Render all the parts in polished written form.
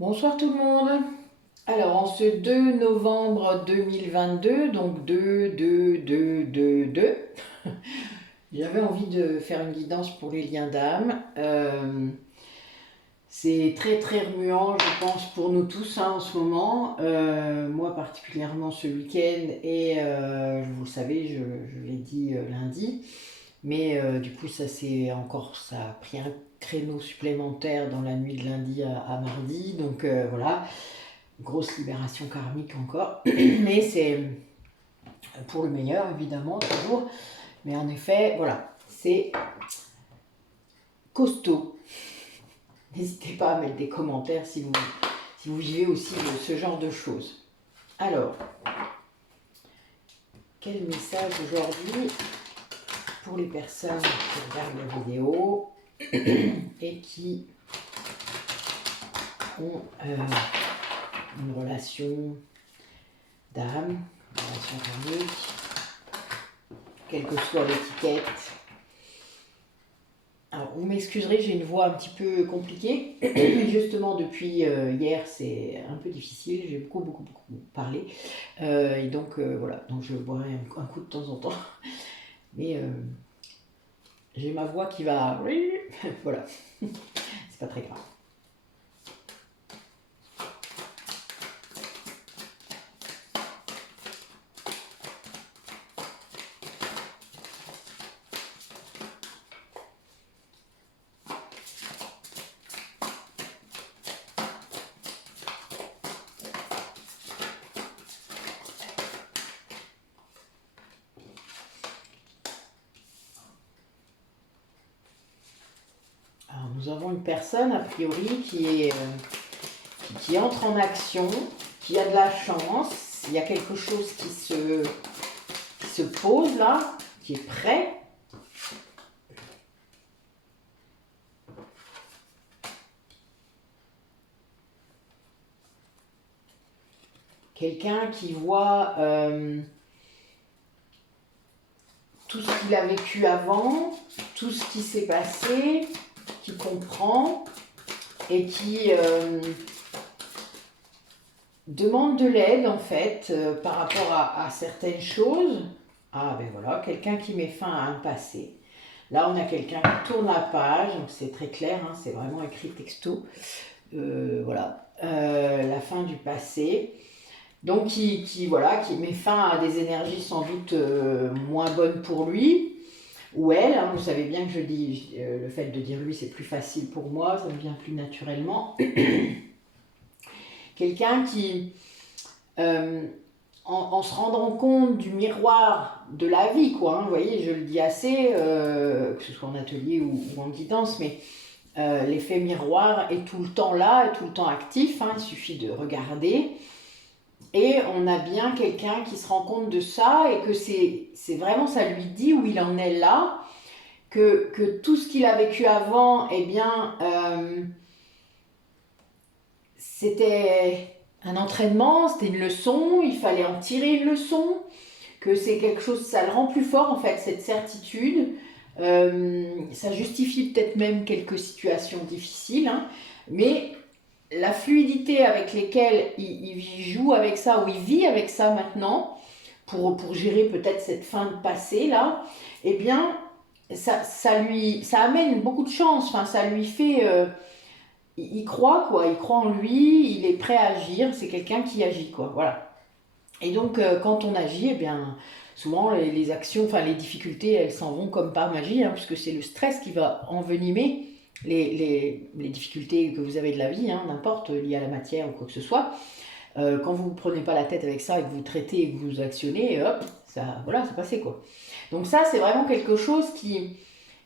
Bonsoir tout le monde. Alors, en ce 2 novembre 2022, donc 2, j'avais envie de faire une guidance pour les liens d'âme. C'est très très remuant, je pense, pour nous tous hein, en ce moment. Moi particulièrement ce week-end et vous le savez, je l'ai dit lundi. Mais du coup, ça a pris un créneau supplémentaire dans la nuit de lundi à mardi. Donc voilà, grosse libération karmique encore. Mais c'est pour le meilleur, évidemment, toujours. Mais en effet, voilà, c'est costaud. N'hésitez pas à mettre des commentaires si vous vivez aussi de ce genre de choses. Alors, quel message aujourd'hui pour les personnes qui regardent la vidéo et qui ont une relation d'âme, une relation karmique, quelle que soit l'étiquette. Alors, vous m'excuserez, j'ai une voix un petit peu compliquée. Justement, depuis hier, c'est un peu difficile. J'ai beaucoup parlé. Et donc, voilà. Donc, je boirai un coup de temps en temps. Mais j'ai ma voix qui va... Voilà. C'est pas très grave. Alors, nous avons une personne, a priori, qui entre en action, qui a de la chance. Il y a quelque chose qui se pose là, qui est prêt. Quelqu'un qui voit tout ce qu'il a vécu avant, tout ce qui s'est passé, qui comprend et qui demande de l'aide en fait par rapport à certaines choses. Ah ben voilà, quelqu'un qui met fin à un passé. Là on a quelqu'un qui tourne la page, donc c'est très clair, hein, c'est vraiment écrit texto. Voilà, la fin du passé. Donc qui met fin à des énergies sans doute moins bonnes pour lui ou elle. Hein, vous savez bien que je dis le fait de dire lui c'est plus facile pour moi, ça me vient plus naturellement. Quelqu'un qui, en se rendant compte du miroir de la vie, quoi, hein, vous voyez, je le dis assez, que ce soit en atelier ou en guidance, mais l'effet miroir est tout le temps là, est tout le temps actif, hein, il suffit de regarder. Et on a bien quelqu'un qui se rend compte de ça et que c'est vraiment, ça lui dit où il en est là, que tout ce qu'il a vécu avant, eh bien, c'était un entraînement, c'était une leçon, il fallait en tirer une leçon, que c'est quelque chose, ça le rend plus fort en fait, cette certitude. Ça justifie peut-être même quelques situations difficiles, hein, mais la fluidité avec laquelle il joue avec ça, ou il vit avec ça maintenant, pour gérer peut-être cette fin de passé là, eh bien, ça amène beaucoup de chance, enfin, ça lui fait... il croit quoi, il croit en lui, il est prêt à agir, c'est quelqu'un qui agit quoi, voilà. Et donc quand on agit, eh bien, souvent les actions, enfin les difficultés, elles s'en vont comme par magie, hein, puisque c'est le stress qui va envenimer les difficultés que vous avez de la vie, hein, n'importe, liées à la matière ou quoi que ce soit. Quand vous ne prenez pas la tête avec ça et que vous traitez et que vous actionnez, hop, ça, voilà, c'est passé quoi. Donc ça, c'est vraiment quelque chose qui...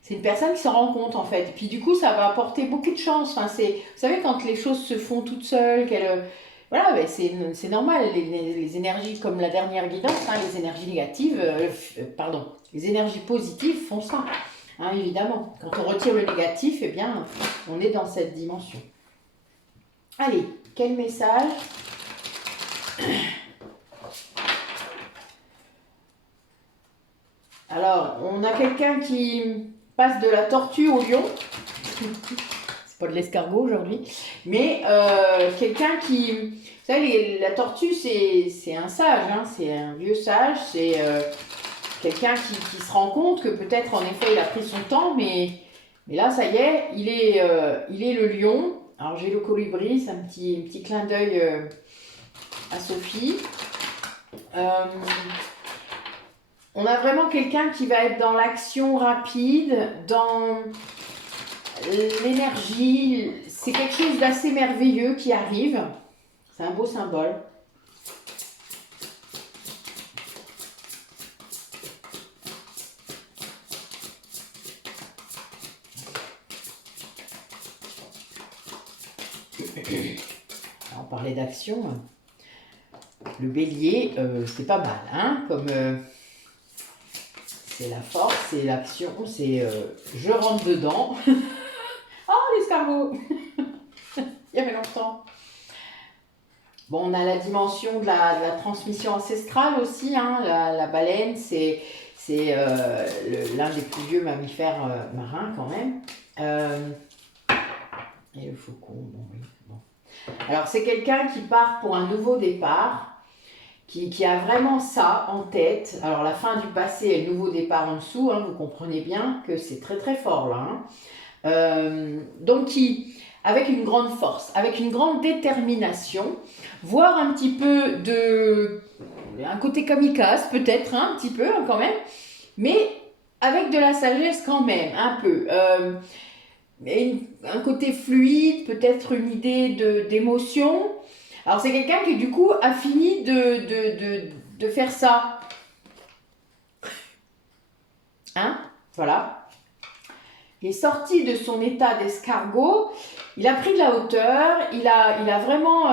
C'est une personne qui s'en rend compte en fait. Et puis du coup, ça va apporter beaucoup de chance. Enfin, vous savez, quand les choses se font toutes seules, voilà, ben c'est normal. Les énergies, comme la dernière guidance, hein, les énergies négatives, pardon, les énergies positives font ça. Hein, évidemment. Quand on retire le négatif, eh bien, on est dans cette dimension. Allez, quel message? Alors, on a quelqu'un qui passe de la tortue au lion. pas de l'escargot aujourd'hui, mais quelqu'un qui, vous savez, la tortue c'est un sage, hein, c'est un vieux sage, c'est quelqu'un qui se rend compte que peut-être en effet il a pris son temps, mais là ça y est, il est le lion. Alors j'ai le colibri, c'est un petit clin d'œil à Sophie. On a vraiment quelqu'un qui va être dans l'action rapide, dans l'énergie. C'est quelque chose d'assez merveilleux qui arrive. C'est un beau symbole. Alors, on parlait d'action. Le bélier, c'est pas mal, hein, comme c'est la force, c'est l'action, c'est je rentre dedans. Oh, l'escargot. Il y avait longtemps. Bon, on a la dimension de la transmission ancestrale aussi, hein. La baleine, c'est l'un des plus vieux mammifères marins quand même. Et le faucon, bon oui. Bon. Alors c'est quelqu'un qui part pour un nouveau départ, qui a vraiment ça en tête. Alors la fin du passé et le nouveau départ en dessous, hein, vous comprenez bien que c'est très très fort là. Hein. Donc avec une grande force, avec une grande détermination, voire un petit peu un côté kamikaze peut-être, hein, un petit peu hein, quand même, mais avec de la sagesse quand même, un peu. Un côté fluide, peut-être une idée d'émotion. Alors c'est quelqu'un qui du coup a fini de faire ça. Hein? Voilà. Il est sorti de son état d'escargot, il a pris de la hauteur, il a vraiment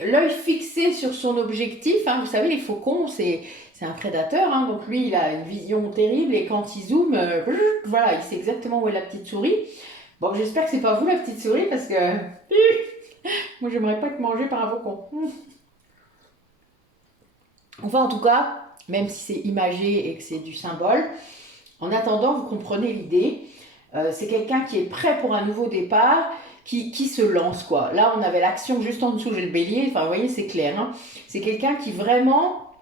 l'œil fixé sur son objectif. Hein. Vous savez, les faucons, c'est un prédateur, hein. Donc lui, il a une vision terrible et quand il zoome, voilà, il sait exactement où est la petite souris. Bon, j'espère que c'est pas vous la petite souris parce que moi, j'aimerais pas être mangée par un faucon. Enfin, en tout cas, même si c'est imagé et que c'est du symbole, en attendant, vous comprenez l'idée. C'est quelqu'un qui est prêt pour un nouveau départ, qui se lance, quoi. Là, on avait l'action juste en dessous, j'ai le bélier. Enfin, vous voyez, c'est clair. Hein. C'est quelqu'un qui vraiment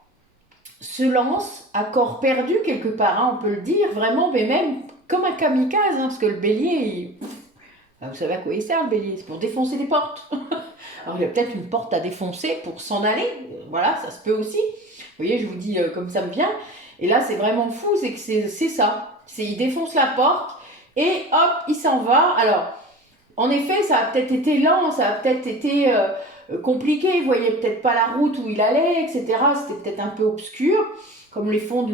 se lance à corps perdu quelque part, hein, on peut le dire, vraiment, mais même comme un kamikaze, hein, parce que le bélier, vous savez à quoi il sert le bélier? C'est pour défoncer des portes. Alors il y a peut-être une porte à défoncer pour s'en aller, voilà, ça se peut aussi. Vous voyez, je vous dis comme ça me vient. Et là, c'est vraiment fou, c'est que c'est ça. Il défonce la porte et hop, il s'en va. Alors, en effet, ça a peut-être été lent, ça a peut-être été compliqué. Vous voyez peut-être pas la route où il allait, etc. C'était peut-être un peu obscur, comme les fonds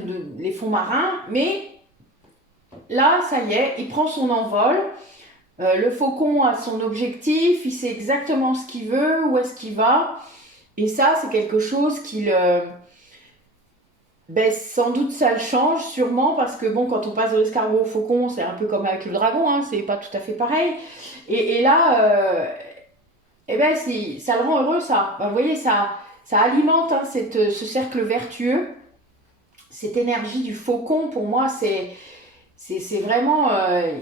marins. Mais là, ça y est, il prend son envol. Le faucon a son objectif, il sait exactement ce qu'il veut, où est-ce qu'il va. Et ça, c'est quelque chose sans doute ça le change, sûrement, parce que bon, quand on passe de l'escargot au faucon, c'est un peu comme avec le dragon, hein, c'est pas tout à fait pareil. Et là, ça le rend heureux, ça. Vous voyez, ça alimente hein, ce cercle vertueux, cette énergie du faucon, pour moi, c'est vraiment,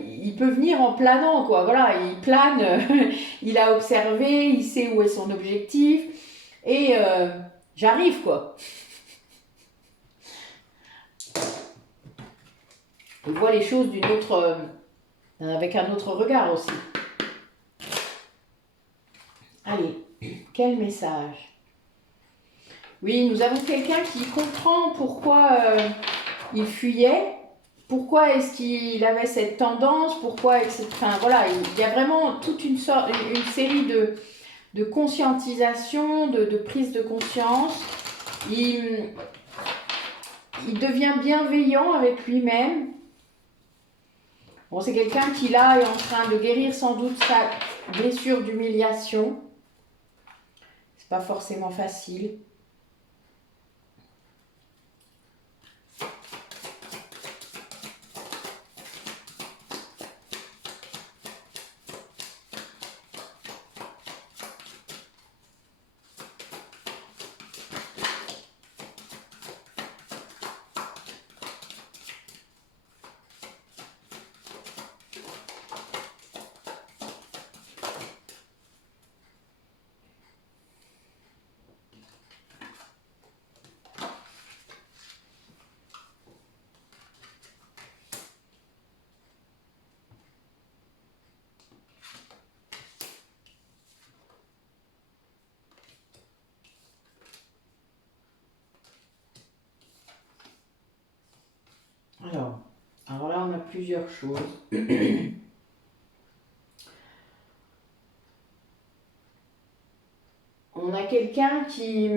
il peut venir en planant, quoi. Voilà, il plane, il a observé, il sait où est son objectif, et j'arrive, quoi. On voit les choses avec un autre regard aussi. Allez, quel message? Oui, nous avons quelqu'un qui comprend pourquoi il fuyait. Pourquoi est-ce qu'il avait cette tendance? Pourquoi, enfin voilà, il y a vraiment toute une série de conscientisation, de prise de conscience. Il devient bienveillant avec lui-même. Bon, c'est quelqu'un qui là est en train de guérir sans doute sa blessure d'humiliation. C'est pas forcément facile. plusieurs choses. On a quelqu'un qui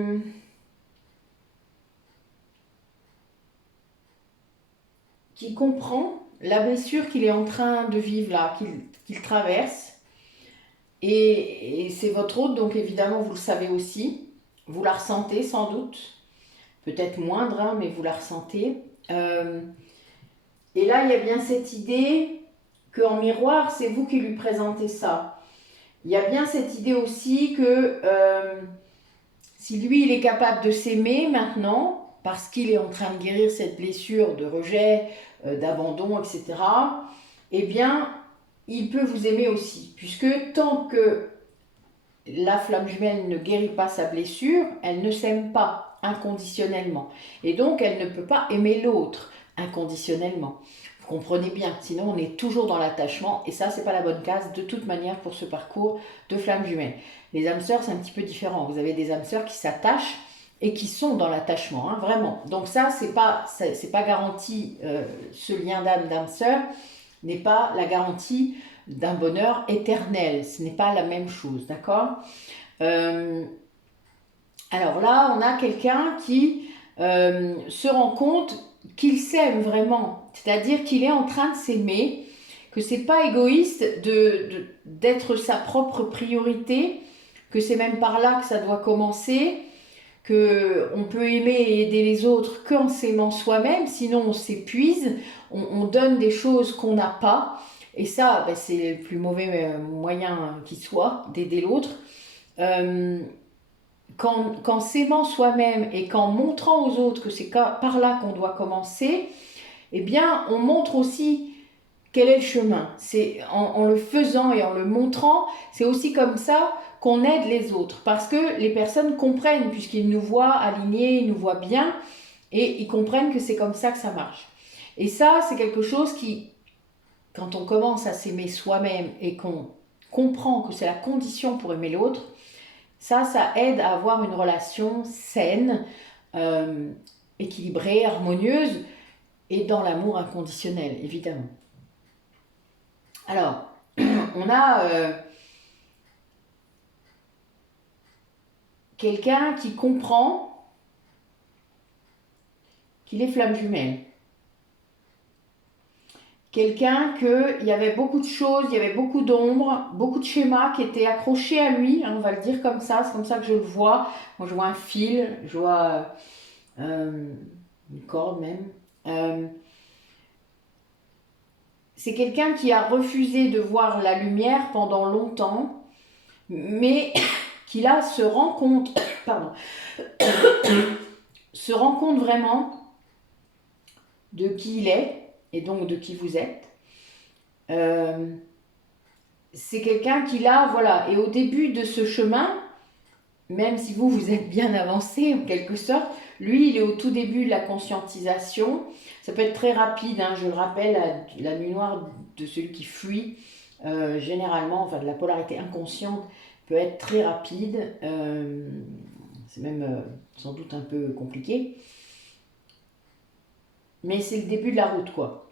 comprend la blessure qu'il est en train de vivre là, qu'il traverse. Et c'est votre hôte, donc évidemment vous le savez aussi. Vous la ressentez sans doute. Peut-être moindre, hein, mais vous la ressentez. Et là, il y a bien cette idée qu'en miroir, c'est vous qui lui présentez ça. Il y a bien cette idée aussi que si lui, il est capable de s'aimer maintenant, parce qu'il est en train de guérir cette blessure de rejet, d'abandon, etc., eh bien, il peut vous aimer aussi. Puisque tant que la flamme jumelle ne guérit pas sa blessure, elle ne s'aime pas inconditionnellement. Et donc, elle ne peut pas aimer l'autre inconditionnellement. Vous comprenez bien, sinon on est toujours dans l'attachement, et ça, c'est pas la bonne case de toute manière pour ce parcours de flamme jumelle. Les âmes sœurs, c'est un petit peu différent. Vous avez des âmes sœurs qui s'attachent et qui sont dans l'attachement, hein, vraiment. Donc ça, c'est pas garanti, ce lien d'âme sœur n'est pas la garantie d'un bonheur éternel. Ce n'est pas la même chose, d'accord ? Alors là, on a quelqu'un qui se rend compte qu'il s'aime vraiment, c'est-à-dire qu'il est en train de s'aimer, que c'est pas égoïste d'être sa propre priorité, que c'est même par là que ça doit commencer, que on peut aimer et aider les autres qu'en s'aimant soi-même, sinon on s'épuise, on donne des choses qu'on n'a pas, et ça, ben, c'est le plus mauvais moyen qui soit d'aider l'autre. Qu'en s'aimant soi-même et qu'en montrant aux autres que c'est par là qu'on doit commencer, eh bien, on montre aussi quel est le chemin. C'est en le faisant et en le montrant, c'est aussi comme ça qu'on aide les autres. Parce que les personnes comprennent, puisqu'ils nous voient alignés, ils nous voient bien, et ils comprennent que c'est comme ça que ça marche. Et ça, c'est quelque chose qui, quand on commence à s'aimer soi-même et qu'on comprend que c'est la condition pour aimer l'autre, ça aide à avoir une relation saine, équilibrée, harmonieuse et dans l'amour inconditionnel, évidemment. Alors, on a quelqu'un qui comprend qu'il est flamme jumelle. Quelqu'un qu'il y avait beaucoup de choses, il y avait beaucoup d'ombres, beaucoup de schémas qui étaient accrochés à lui, hein, on va le dire comme ça, c'est comme ça que je le vois. Moi je vois un fil, je vois une corde même. C'est quelqu'un qui a refusé de voir la lumière pendant longtemps, mais qui là se rend compte, se rend compte vraiment de qui il est, et donc de qui vous êtes. C'est quelqu'un qui là, voilà, et au début de ce chemin, même si vous êtes bien avancé en quelque sorte, lui il est au tout début de la conscientisation. Ça peut être très rapide, hein, je le rappelle, la nuit noire de celui qui fuit, généralement, enfin de la polarité inconsciente, peut être très rapide, c'est même sans doute un peu compliqué, mais c'est le début de la route, quoi.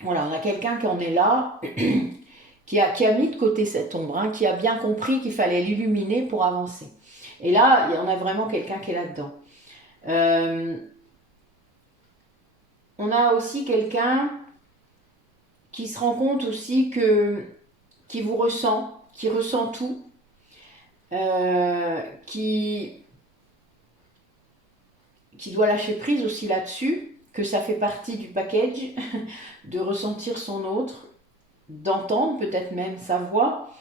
Voilà, on a quelqu'un qui en est là, qui a mis de côté cette ombre, hein, qui a bien compris qu'il fallait l'illuminer pour avancer. Et là, il y en a vraiment quelqu'un qui est là-dedans. On a aussi quelqu'un qui se rend compte aussi qui vous ressent, qui ressent tout, qui doit lâcher prise aussi là-dessus, que ça fait partie du package, de ressentir son autre, d'entendre peut-être même sa voix,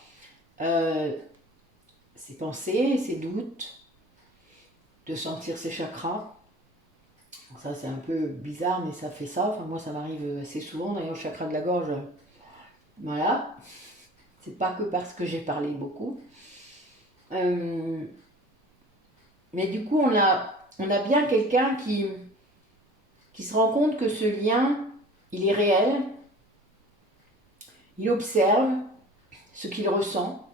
ses pensées, ses doutes, de sentir ses chakras. Ça c'est un peu bizarre, mais ça fait ça. Enfin, moi ça m'arrive assez souvent, d'ailleurs, au chakra de la gorge. Voilà. C'est pas que parce que j'ai parlé beaucoup. Mais du coup, on a bien quelqu'un qui se rend compte que ce lien, il est réel. Il observe ce qu'il ressent.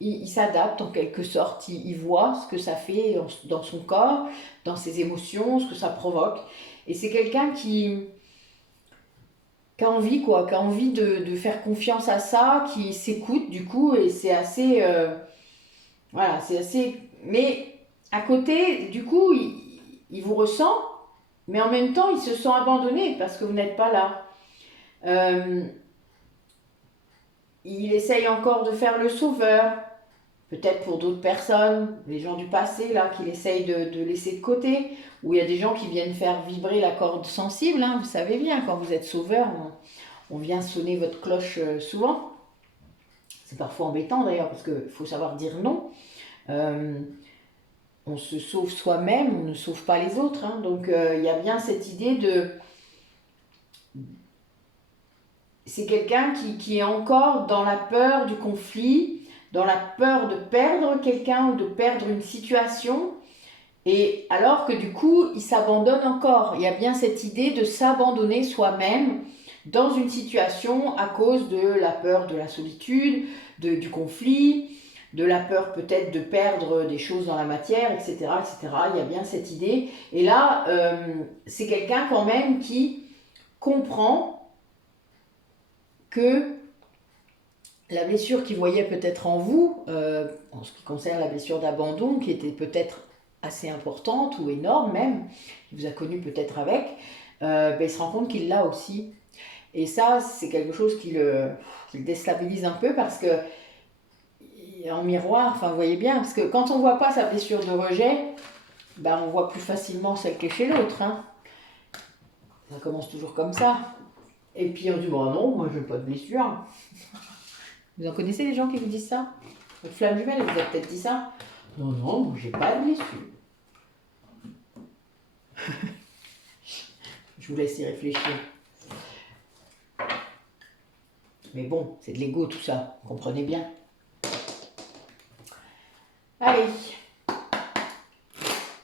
Il s'adapte en quelque sorte, il voit ce que ça fait dans son corps, dans ses émotions, ce que ça provoque. Et c'est quelqu'un qui qui a envie, quoi, qui a envie de faire confiance à ça, qui s'écoute du coup, et c'est assez, voilà, c'est assez, mais à côté, du coup, il vous ressent, mais en même temps, il se sent abandonné parce que vous n'êtes pas là. Euh, il essaye encore de faire le sauveur, peut-être pour d'autres personnes, les gens du passé là, qu'il essaye de laisser de côté, ou il y a des gens qui viennent faire vibrer la corde sensible, hein, vous savez bien, quand vous êtes sauveur, on vient sonner votre cloche souvent. C'est parfois embêtant d'ailleurs, parce qu'il faut savoir dire non. Euh, on se sauve soi-même, on ne sauve pas les autres. Hein. Donc il y a bien cette idée de... C'est quelqu'un qui est encore dans la peur du conflit, dans la peur de perdre quelqu'un ou de perdre une situation. Et alors que du coup, il s'abandonne encore. Il y a bien cette idée de s'abandonner soi-même dans une situation à cause de la peur de la solitude, du conflit, de la peur peut-être de perdre des choses dans la matière, etc., etc. Il y a bien cette idée. Et là, c'est quelqu'un quand même qui comprend que la blessure qu'il voyait peut-être en vous, en ce qui concerne la blessure d'abandon, qui était peut-être assez importante ou énorme même, il vous a connu peut-être avec, il se rend compte qu'il l'a aussi. Et ça, c'est quelque chose qui le déstabilise un peu parce que, en miroir, enfin, vous voyez bien, parce que quand on ne voit pas sa blessure de rejet, ben, on voit plus facilement celle qui est chez l'autre. Hein. Ça commence toujours comme ça. Et puis on dit, bon non, moi je n'ai pas de blessure. Vous en connaissez les gens qui vous disent ça? Votre flamme jumelle, vous avez peut-être dit ça? Non, non, moi j'ai pas de blessure. Je vous laisse y réfléchir. Mais bon, c'est de l'ego tout ça, comprenez bien. Allez.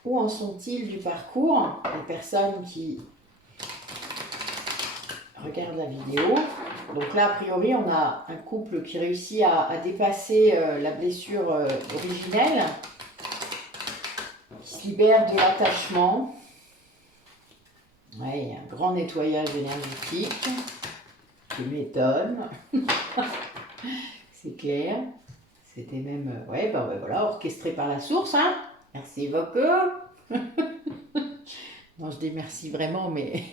Où en sont-ils du parcours? Les personnes qui regardent la vidéo. Donc là, a priori, on a un couple qui réussit à dépasser la blessure originelle, qui se libère de l'attachement. Ouais, il y a un grand nettoyage énergétique qui m'étonne. C'est clair. C'était même, ouais, ben voilà, orchestré par la source. Hein. Merci beaucoup. Non, je dis merci vraiment, mais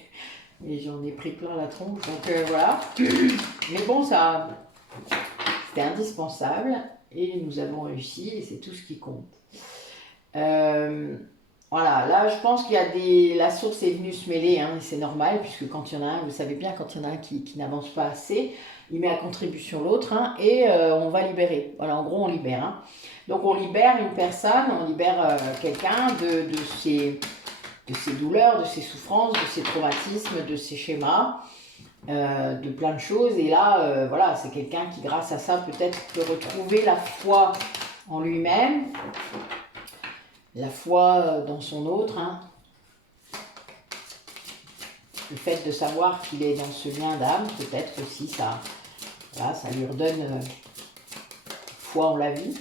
j'en ai pris plein la tronche. Donc voilà. Mais bon, ça, c'était indispensable et nous avons réussi et c'est tout ce qui compte. Voilà, là je pense qu'il y a la source est venue se mêler, hein, et c'est normal, puisque quand il y en a un, vous savez bien, quand il y en a un qui n'avance pas assez, il met à contribution l'autre, hein, et on va libérer. Voilà, en gros on libère. Hein. Donc on libère une personne, on libère quelqu'un de ses douleurs, de ses souffrances, de ses traumatismes, de ses schémas, de plein de choses. Et là, voilà, c'est quelqu'un qui, grâce à ça, peut-être peut retrouver la foi en lui-même, la foi dans son autre. Hein. Le fait de savoir qu'il est dans ce lien d'âme, peut-être aussi, ça, voilà, ça lui redonne foi en la vie.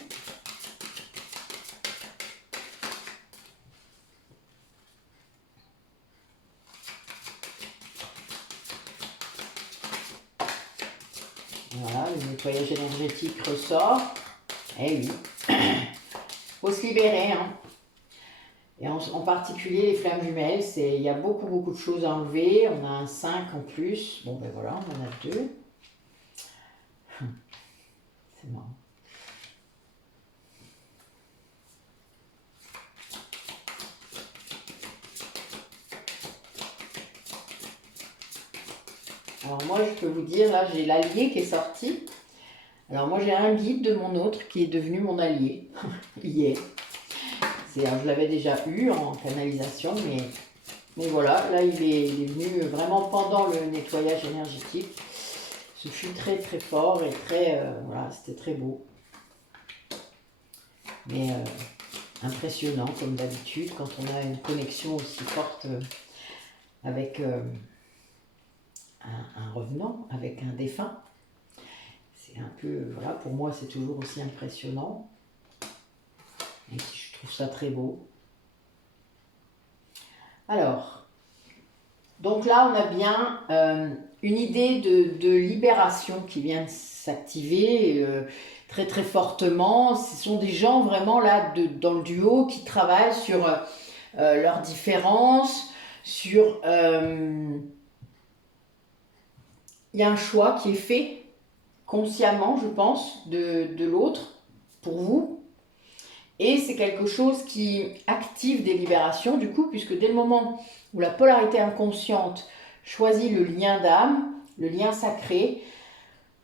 Voilà, le nettoyage énergétique ressort. Eh oui, faut se libérer. Hein. Et en particulier les flammes jumelles, il y a beaucoup de choses à enlever. On a un 5 en plus. Bon ben voilà, on en a 2. C'est marrant. Alors moi je peux vous dire, là j'ai l'allié qui est sorti. Alors moi j'ai un guide de mon autre qui est devenu mon allié. Hier. Je l'avais déjà eu en canalisation, mais voilà, là il est venu vraiment pendant le nettoyage énergétique. Ce fut très fort et voilà, c'était très beau. Mais impressionnant comme d'habitude quand on a une connexion aussi forte avec un revenant, avec un défunt. C'est un peu, voilà, pour moi c'est toujours aussi impressionnant. Et je trouve ça très beau. Alors, donc là on a bien une idée de libération qui vient de s'activer très très fortement. Ce sont des gens vraiment là dans le duo qui travaillent sur leurs différences, sur... il y a un choix qui est fait consciemment, je pense, de l'autre pour vous. Et c'est quelque chose qui active des libérations, du coup, puisque dès le moment où la polarité inconsciente choisit le lien d'âme, le lien sacré,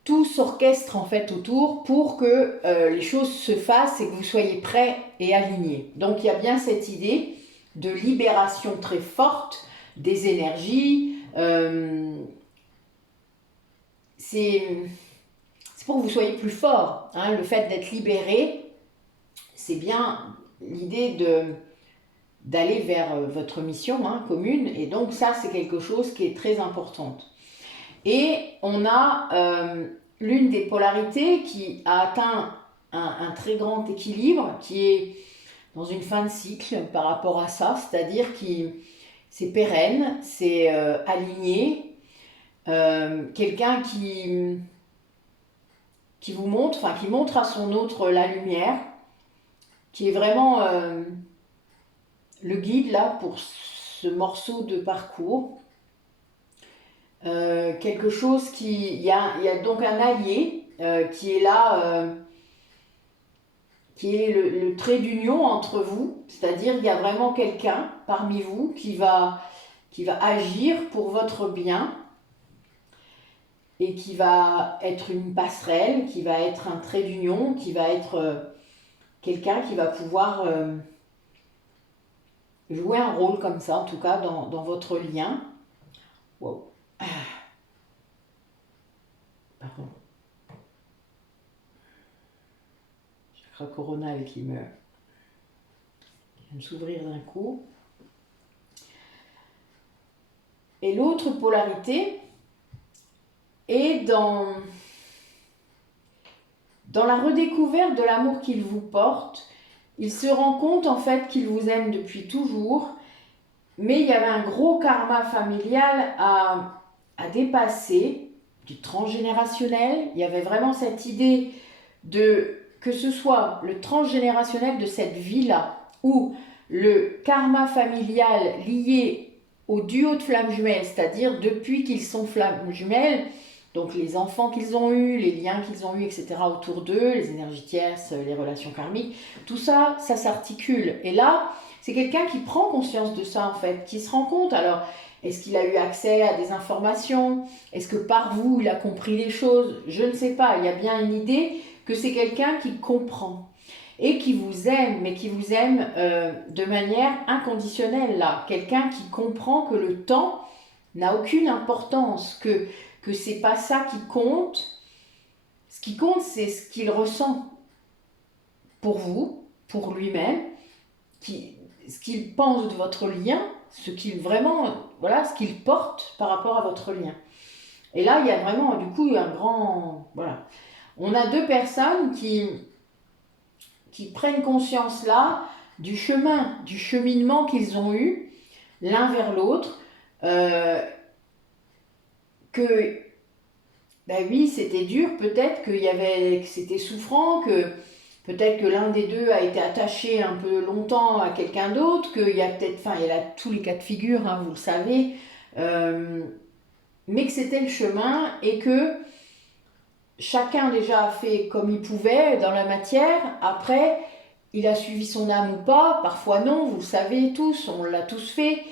tout s'orchestre en fait autour pour que les choses se fassent et que vous soyez prêts et alignés. Donc il y a bien cette idée de libération très forte des énergies. C'est pour que vous soyez plus fort. Hein. Le fait d'être libéré, c'est bien l'idée d'aller vers votre mission commune. Et donc ça, c'est quelque chose qui est très important. Et on a l'une des polarités qui a atteint un très grand équilibre, qui est dans une fin de cycle par rapport à ça, c'est-à-dire que c'est pérenne, c'est aligné, quelqu'un qui vous montre, enfin qui montre à son autre la lumière, qui est vraiment le guide là pour ce morceau de parcours. Quelque chose il y a donc un allié qui est là, qui est le trait d'union entre vous, c'est-à-dire il y a vraiment quelqu'un parmi vous qui va agir pour votre bien et qui va être une passerelle, qui va être un trait d'union, qui va être quelqu'un qui va pouvoir jouer un rôle comme ça, en tout cas dans votre lien. Wow. Pardon. Chakra coronal qui vient de s'ouvrir d'un coup. Et l'autre polarité est dans la redécouverte de l'amour qu'il vous porte. Il se rend compte en fait qu'il vous aime depuis toujours, mais il y avait un gros karma familial à dépasser, du transgénérationnel. Il y avait vraiment cette idée que ce soit le transgénérationnel de cette vie-là, ou le karma familial lié au duo de flammes jumelles, c'est-à-dire depuis qu'ils sont flammes jumelles, donc les enfants qu'ils ont eus, les liens qu'ils ont eus, etc. autour d'eux, les énergies tierces, les relations karmiques, tout ça, ça s'articule. Et là, c'est quelqu'un qui prend conscience de ça en fait, qui se rend compte. Alors, est-ce qu'il a eu accès à des informations? Est-ce que par vous, il a compris les choses? Je ne sais pas, il y a bien une idée que c'est quelqu'un qui comprend et qui vous aime, mais qui vous aime de manière inconditionnelle là. Quelqu'un qui comprend que le temps n'a aucune importance, que c'est pas ça qui compte. Ce qui compte, c'est ce qu'il ressent pour vous, pour lui-même, ce qu'il pense de votre lien, ce qu'il porte par rapport à votre lien. Et là, il y a vraiment, du coup, un grand... Voilà. On a deux personnes qui prennent conscience là du cheminement qu'ils ont eu l'un vers l'autre, que ben oui, c'était dur, peut-être que c'était souffrant, que peut-être que l'un des deux a été attaché un peu longtemps à quelqu'un d'autre, qu'il y a peut-être, enfin il y a tous les cas de figure, vous le savez, mais que c'était le chemin et que chacun déjà a fait comme il pouvait dans la matière. Après, il a suivi son âme ou pas, parfois non, vous le savez tous, on l'a tous fait.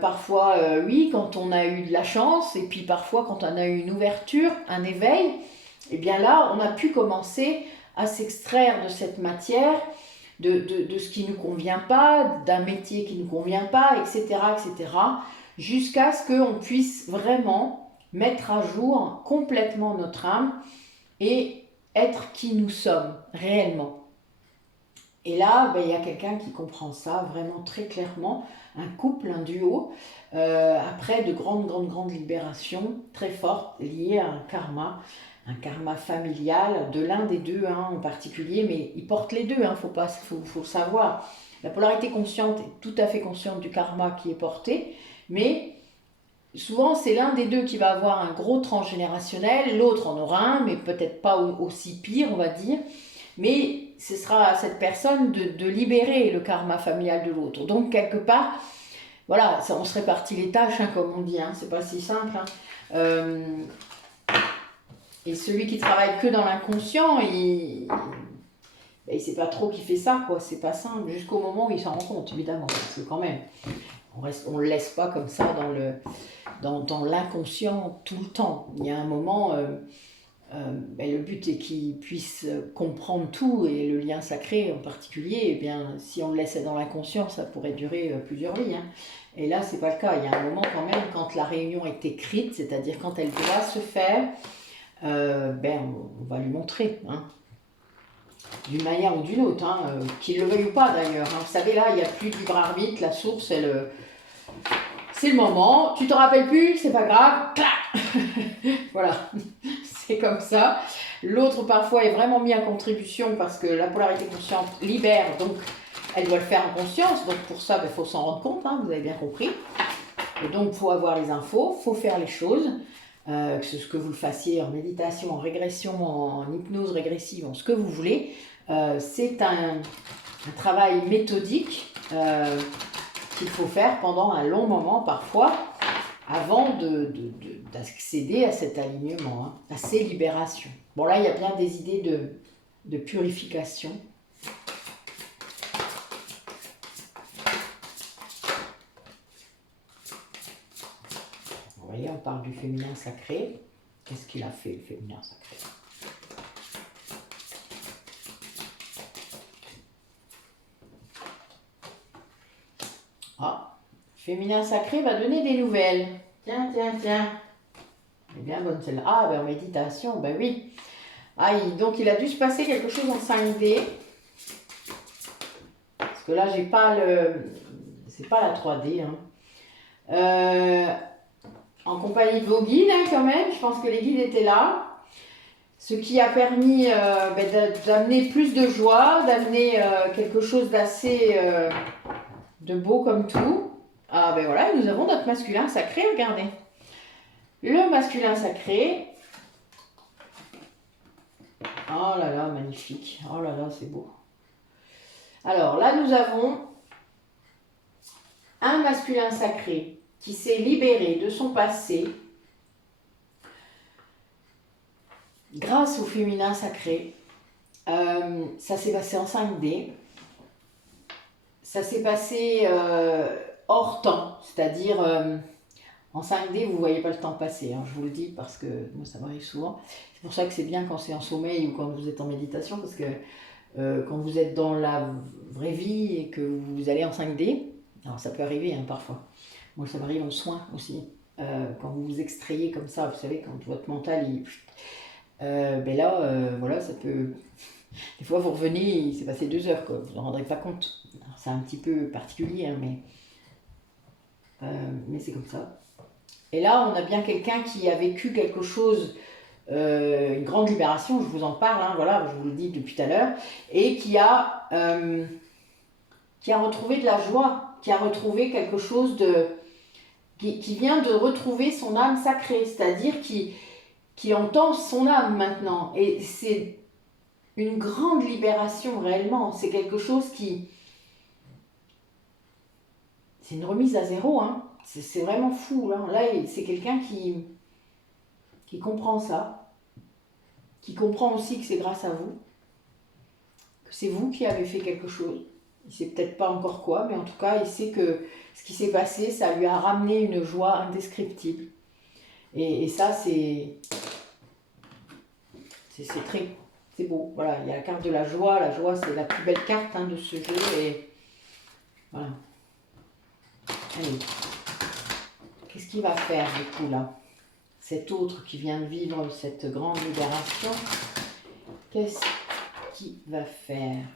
Parfois oui, quand on a eu de la chance, et puis parfois quand on a eu une ouverture, un éveil, et bien là, on a pu commencer à s'extraire de cette matière, de ce qui ne nous convient pas, d'un métier qui ne nous convient pas, etc., jusqu'à ce qu'on puisse vraiment mettre à jour complètement notre âme et être qui nous sommes réellement. Et là, il y a quelqu'un qui comprend ça vraiment très clairement, un couple, un duo, après de grandes libérations très fortes liées à un karma familial de l'un des deux en particulier, mais ils portent les deux, faut le savoir. La polarité consciente est tout à fait consciente du karma qui est porté, mais souvent c'est l'un des deux qui va avoir un gros transgénérationnel, l'autre en aura un, mais peut-être pas aussi pire, on va dire. Mais ce sera à cette personne de libérer le karma familial de l'autre. Donc quelque part, voilà, on se répartit les tâches, hein, comme on dit, hein, c'est pas si simple. Hein. Et celui qui travaille que dans l'inconscient, il ne sait pas trop qui fait ça, quoi. C'est pas simple, jusqu'au moment où il s'en rend compte, évidemment. Parce que quand même, on le laisse pas comme ça dans l'inconscient tout le temps. Il y a un moment, le but est qu'il puisse comprendre tout, et le lien sacré en particulier, eh bien, si on le laissait dans l'inconscient, ça pourrait durer plusieurs vies. Hein. Et là, c'est pas le cas. Il y a un moment quand même, quand la réunion est écrite, c'est-à-dire quand elle doit se faire, on va lui montrer, hein, d'une manière ou d'une autre, hein, qu'il le veuille ou pas d'ailleurs. Hein. Vous savez, là, il n'y a plus de libre arbitre, la source, c'est le moment. Tu te rappelles plus, c'est pas grave, clac. Voilà, c'est comme ça. L'autre, parfois, est vraiment mis en contribution parce que la polarité consciente libère, donc elle doit le faire en conscience. Donc pour ça, il faut s'en rendre compte, hein, vous avez bien compris. Et donc, il faut avoir les infos, il faut faire les choses. Que ce que vous le fassiez en méditation, en régression, en hypnose régressive, en ce que vous voulez, c'est un travail méthodique qu'il faut faire pendant un long moment parfois, avant d'accéder à cet alignement, hein, à ces libérations. Bon là, il y a bien des idées de purification. Vous voyez, on parle du féminin sacré. Qu'est-ce qu'il a fait, le féminin sacré? Ah, féminin sacré va donner des nouvelles. Tiens. Elle est bien bonne celle-là. Ah, en méditation, oui. Ah, donc il a dû se passer quelque chose en 5D. Parce que là, j'ai pas c'est pas la 3D. Hein. En compagnie de vos guides, hein, quand même. Je pense que les guides étaient là. Ce qui a permis d'amener plus de joie, d'amener quelque chose d'assez de beau comme tout. Ah voilà, nous avons notre masculin sacré, regardez. Le masculin sacré. Oh là là, magnifique. Oh là là, c'est beau. Alors là, nous avons un masculin sacré qui s'est libéré de son passé grâce au féminin sacré. Ça s'est passé en 5D. Ça s'est passé hors temps, c'est-à-dire en 5D, vous ne voyez pas le temps passer, hein, je vous le dis parce que moi ça m'arrive souvent. C'est pour ça que c'est bien quand c'est en sommeil ou quand vous êtes en méditation, parce que quand vous êtes dans la vraie vie et que vous allez en 5D, alors ça peut arriver hein, parfois. Moi ça m'arrive en soins aussi. Quand vous vous extrayez comme ça, vous savez, quand votre mental il... voilà, ça peut... Des fois, vous revenez, il s'est passé 2 heures, quoi. Vous n'en rendrez pas compte. C'est un petit peu particulier, hein, mais c'est comme ça. Et là, on a bien quelqu'un qui a vécu quelque chose, une grande libération, je vous en parle, hein, voilà, je vous le dis depuis tout à l'heure, et qui a retrouvé de la joie, qui a retrouvé quelque chose qui vient de retrouver son âme sacrée, c'est-à-dire qui entend son âme maintenant. Et c'est une grande libération réellement. C'est quelque chose qui... C'est une remise à zéro, hein. C'est vraiment fou. Là, c'est quelqu'un qui comprend ça, qui comprend aussi que c'est grâce à vous, que c'est vous qui avez fait quelque chose. Il ne sait peut-être pas encore quoi, mais en tout cas, il sait que ce qui s'est passé, ça lui a ramené une joie indescriptible. Et ça, c'est très... C'est beau, voilà, il y a la carte de la joie. La joie, c'est la plus belle carte hein, de ce jeu. Et voilà. Allez. Qu'est-ce qu'il va faire du coup là? Cet autre qui vient de vivre cette grande libération, qu'est-ce qu'il va faire?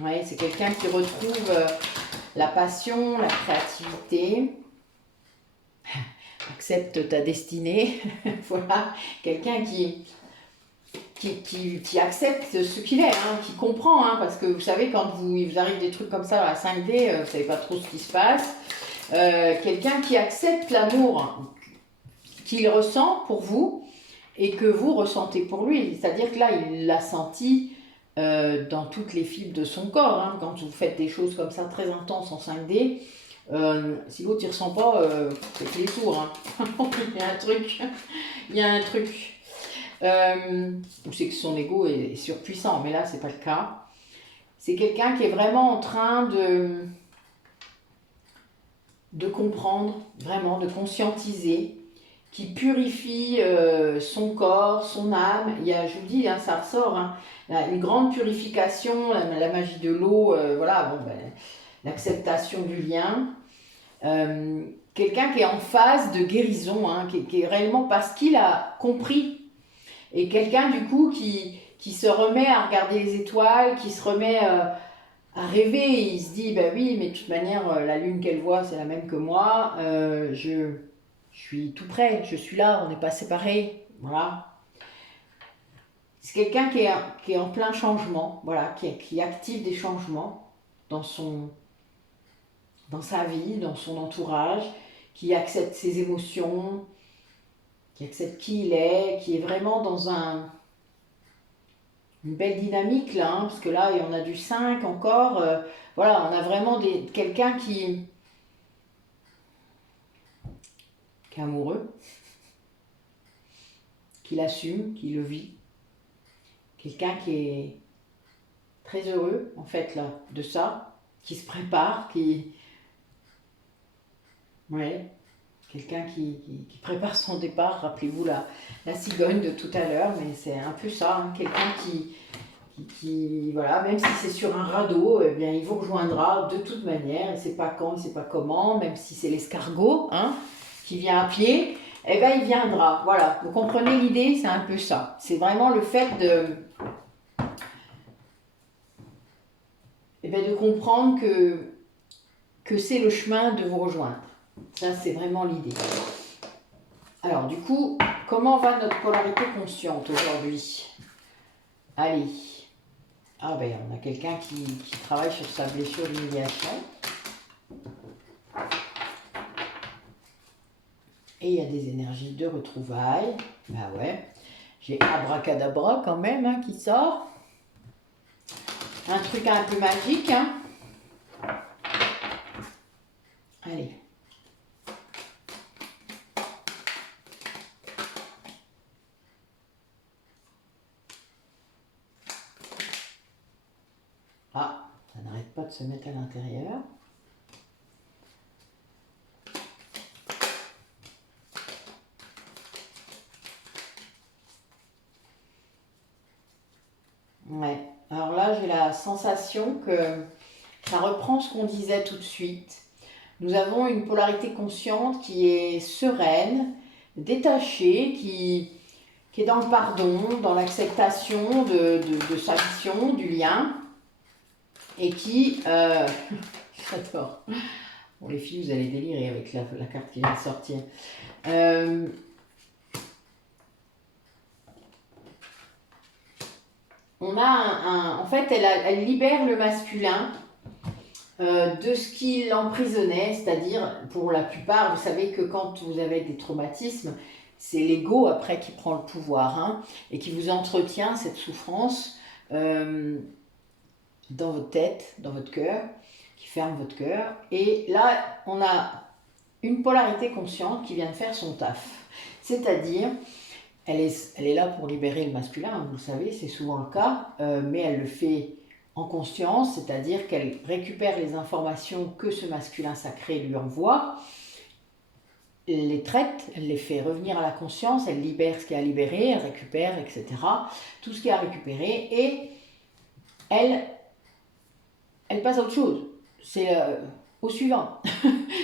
Oui, c'est quelqu'un qui retrouve la passion, la créativité. Accepte ta destinée. Voilà, quelqu'un qui accepte ce qu'il est, hein, qui comprend, hein, parce que vous savez, quand vous arrive des trucs comme ça dans la 5D, vous ne savez pas trop ce qui se passe, quelqu'un qui accepte l'amour qu'il ressent pour vous et que vous ressentez pour lui. C'est-à-dire que là, il l'a senti dans toutes les fibres de son corps. Hein. Quand vous faites des choses comme ça très intenses en 5D, si l'autre ne ressent pas, c'est qu'il est sourd. Hein. Il y a un truc. Il y a un truc. Ou c'est que son ego est surpuissant, mais là, c'est pas le cas. C'est quelqu'un qui est vraiment en train de comprendre, vraiment, de conscientiser, qui purifie son corps, son âme. Il y a, je vous dis, hein, ça ressort, hein, une grande purification, la magie de l'eau, voilà, bon, ben, l'acceptation du lien. Quelqu'un qui est en phase de guérison, hein, qui est réellement parce qu'il a compris. Et quelqu'un, du coup, qui se remet à regarder les étoiles, qui se remet à rêver. Il se dit, ben oui, mais de toute manière, la lune qu'elle voit, c'est la même que moi. Je suis tout près, je suis là, on n'est pas séparés. Voilà. C'est quelqu'un qui est en plein changement, voilà, qui active des changements dans sa vie, dans son entourage, qui accepte ses émotions, qui accepte qui il est, qui est vraiment dans une belle dynamique là, hein, parce que là, on a du 5 encore. Voilà, on a vraiment quelqu'un qui est amoureux, qui l'assume, qui le vit. Quelqu'un qui est très heureux, en fait, là, de ça, qui se prépare, ouais, quelqu'un qui prépare son départ. Rappelez-vous la cigogne de tout à l'heure, mais c'est un peu ça, hein, quelqu'un qui, voilà, même si c'est sur un radeau, eh bien, il vous rejoindra de toute manière, il ne sait pas quand, il ne sait pas comment, même si c'est l'escargot, hein, qui vient à pied, eh bien, il viendra, voilà. Vous comprenez l'idée, c'est un peu ça. C'est vraiment le fait de comprendre que c'est le chemin de vous rejoindre. Ça, c'est vraiment l'idée. Alors, du coup, comment va notre polarité consciente aujourd'hui? Allez. Ah ben, on a quelqu'un qui travaille sur sa blessure d'humiliation. Et il y a des énergies de retrouvailles. Bah ouais. J'ai abracadabra quand même, hein, qui sort. Un truc un peu magique, hein. Allez. Ah, ça n'arrête pas de se mettre à l'intérieur. Ouais. Alors là, j'ai la sensation que ça reprend ce qu'on disait tout de suite. Nous avons une polarité consciente qui est sereine, détachée, qui est dans le pardon, dans l'acceptation de sa mission, du lien, et qui... J'adore. Bon, les filles, vous allez délirer avec la carte qui vient de sortir. On a en fait, elle libère le masculin de ce qui l'emprisonnait, c'est-à-dire, pour la plupart, vous savez que quand vous avez des traumatismes, c'est l'ego après qui prend le pouvoir, hein, et qui vous entretient cette souffrance dans votre tête, dans votre cœur, qui ferme votre cœur. Et là, on a une polarité consciente qui vient de faire son taf. C'est-à-dire, elle est là pour libérer le masculin, vous le savez, c'est souvent le cas, mais elle le fait en conscience, c'est-à-dire qu'elle récupère les informations que ce masculin sacré lui envoie, elle les traite, elle les fait revenir à la conscience, elle libère ce qui a libéré, elle récupère, etc. Tout ce qui a récupéré, et elle passe à autre chose. C'est au suivant.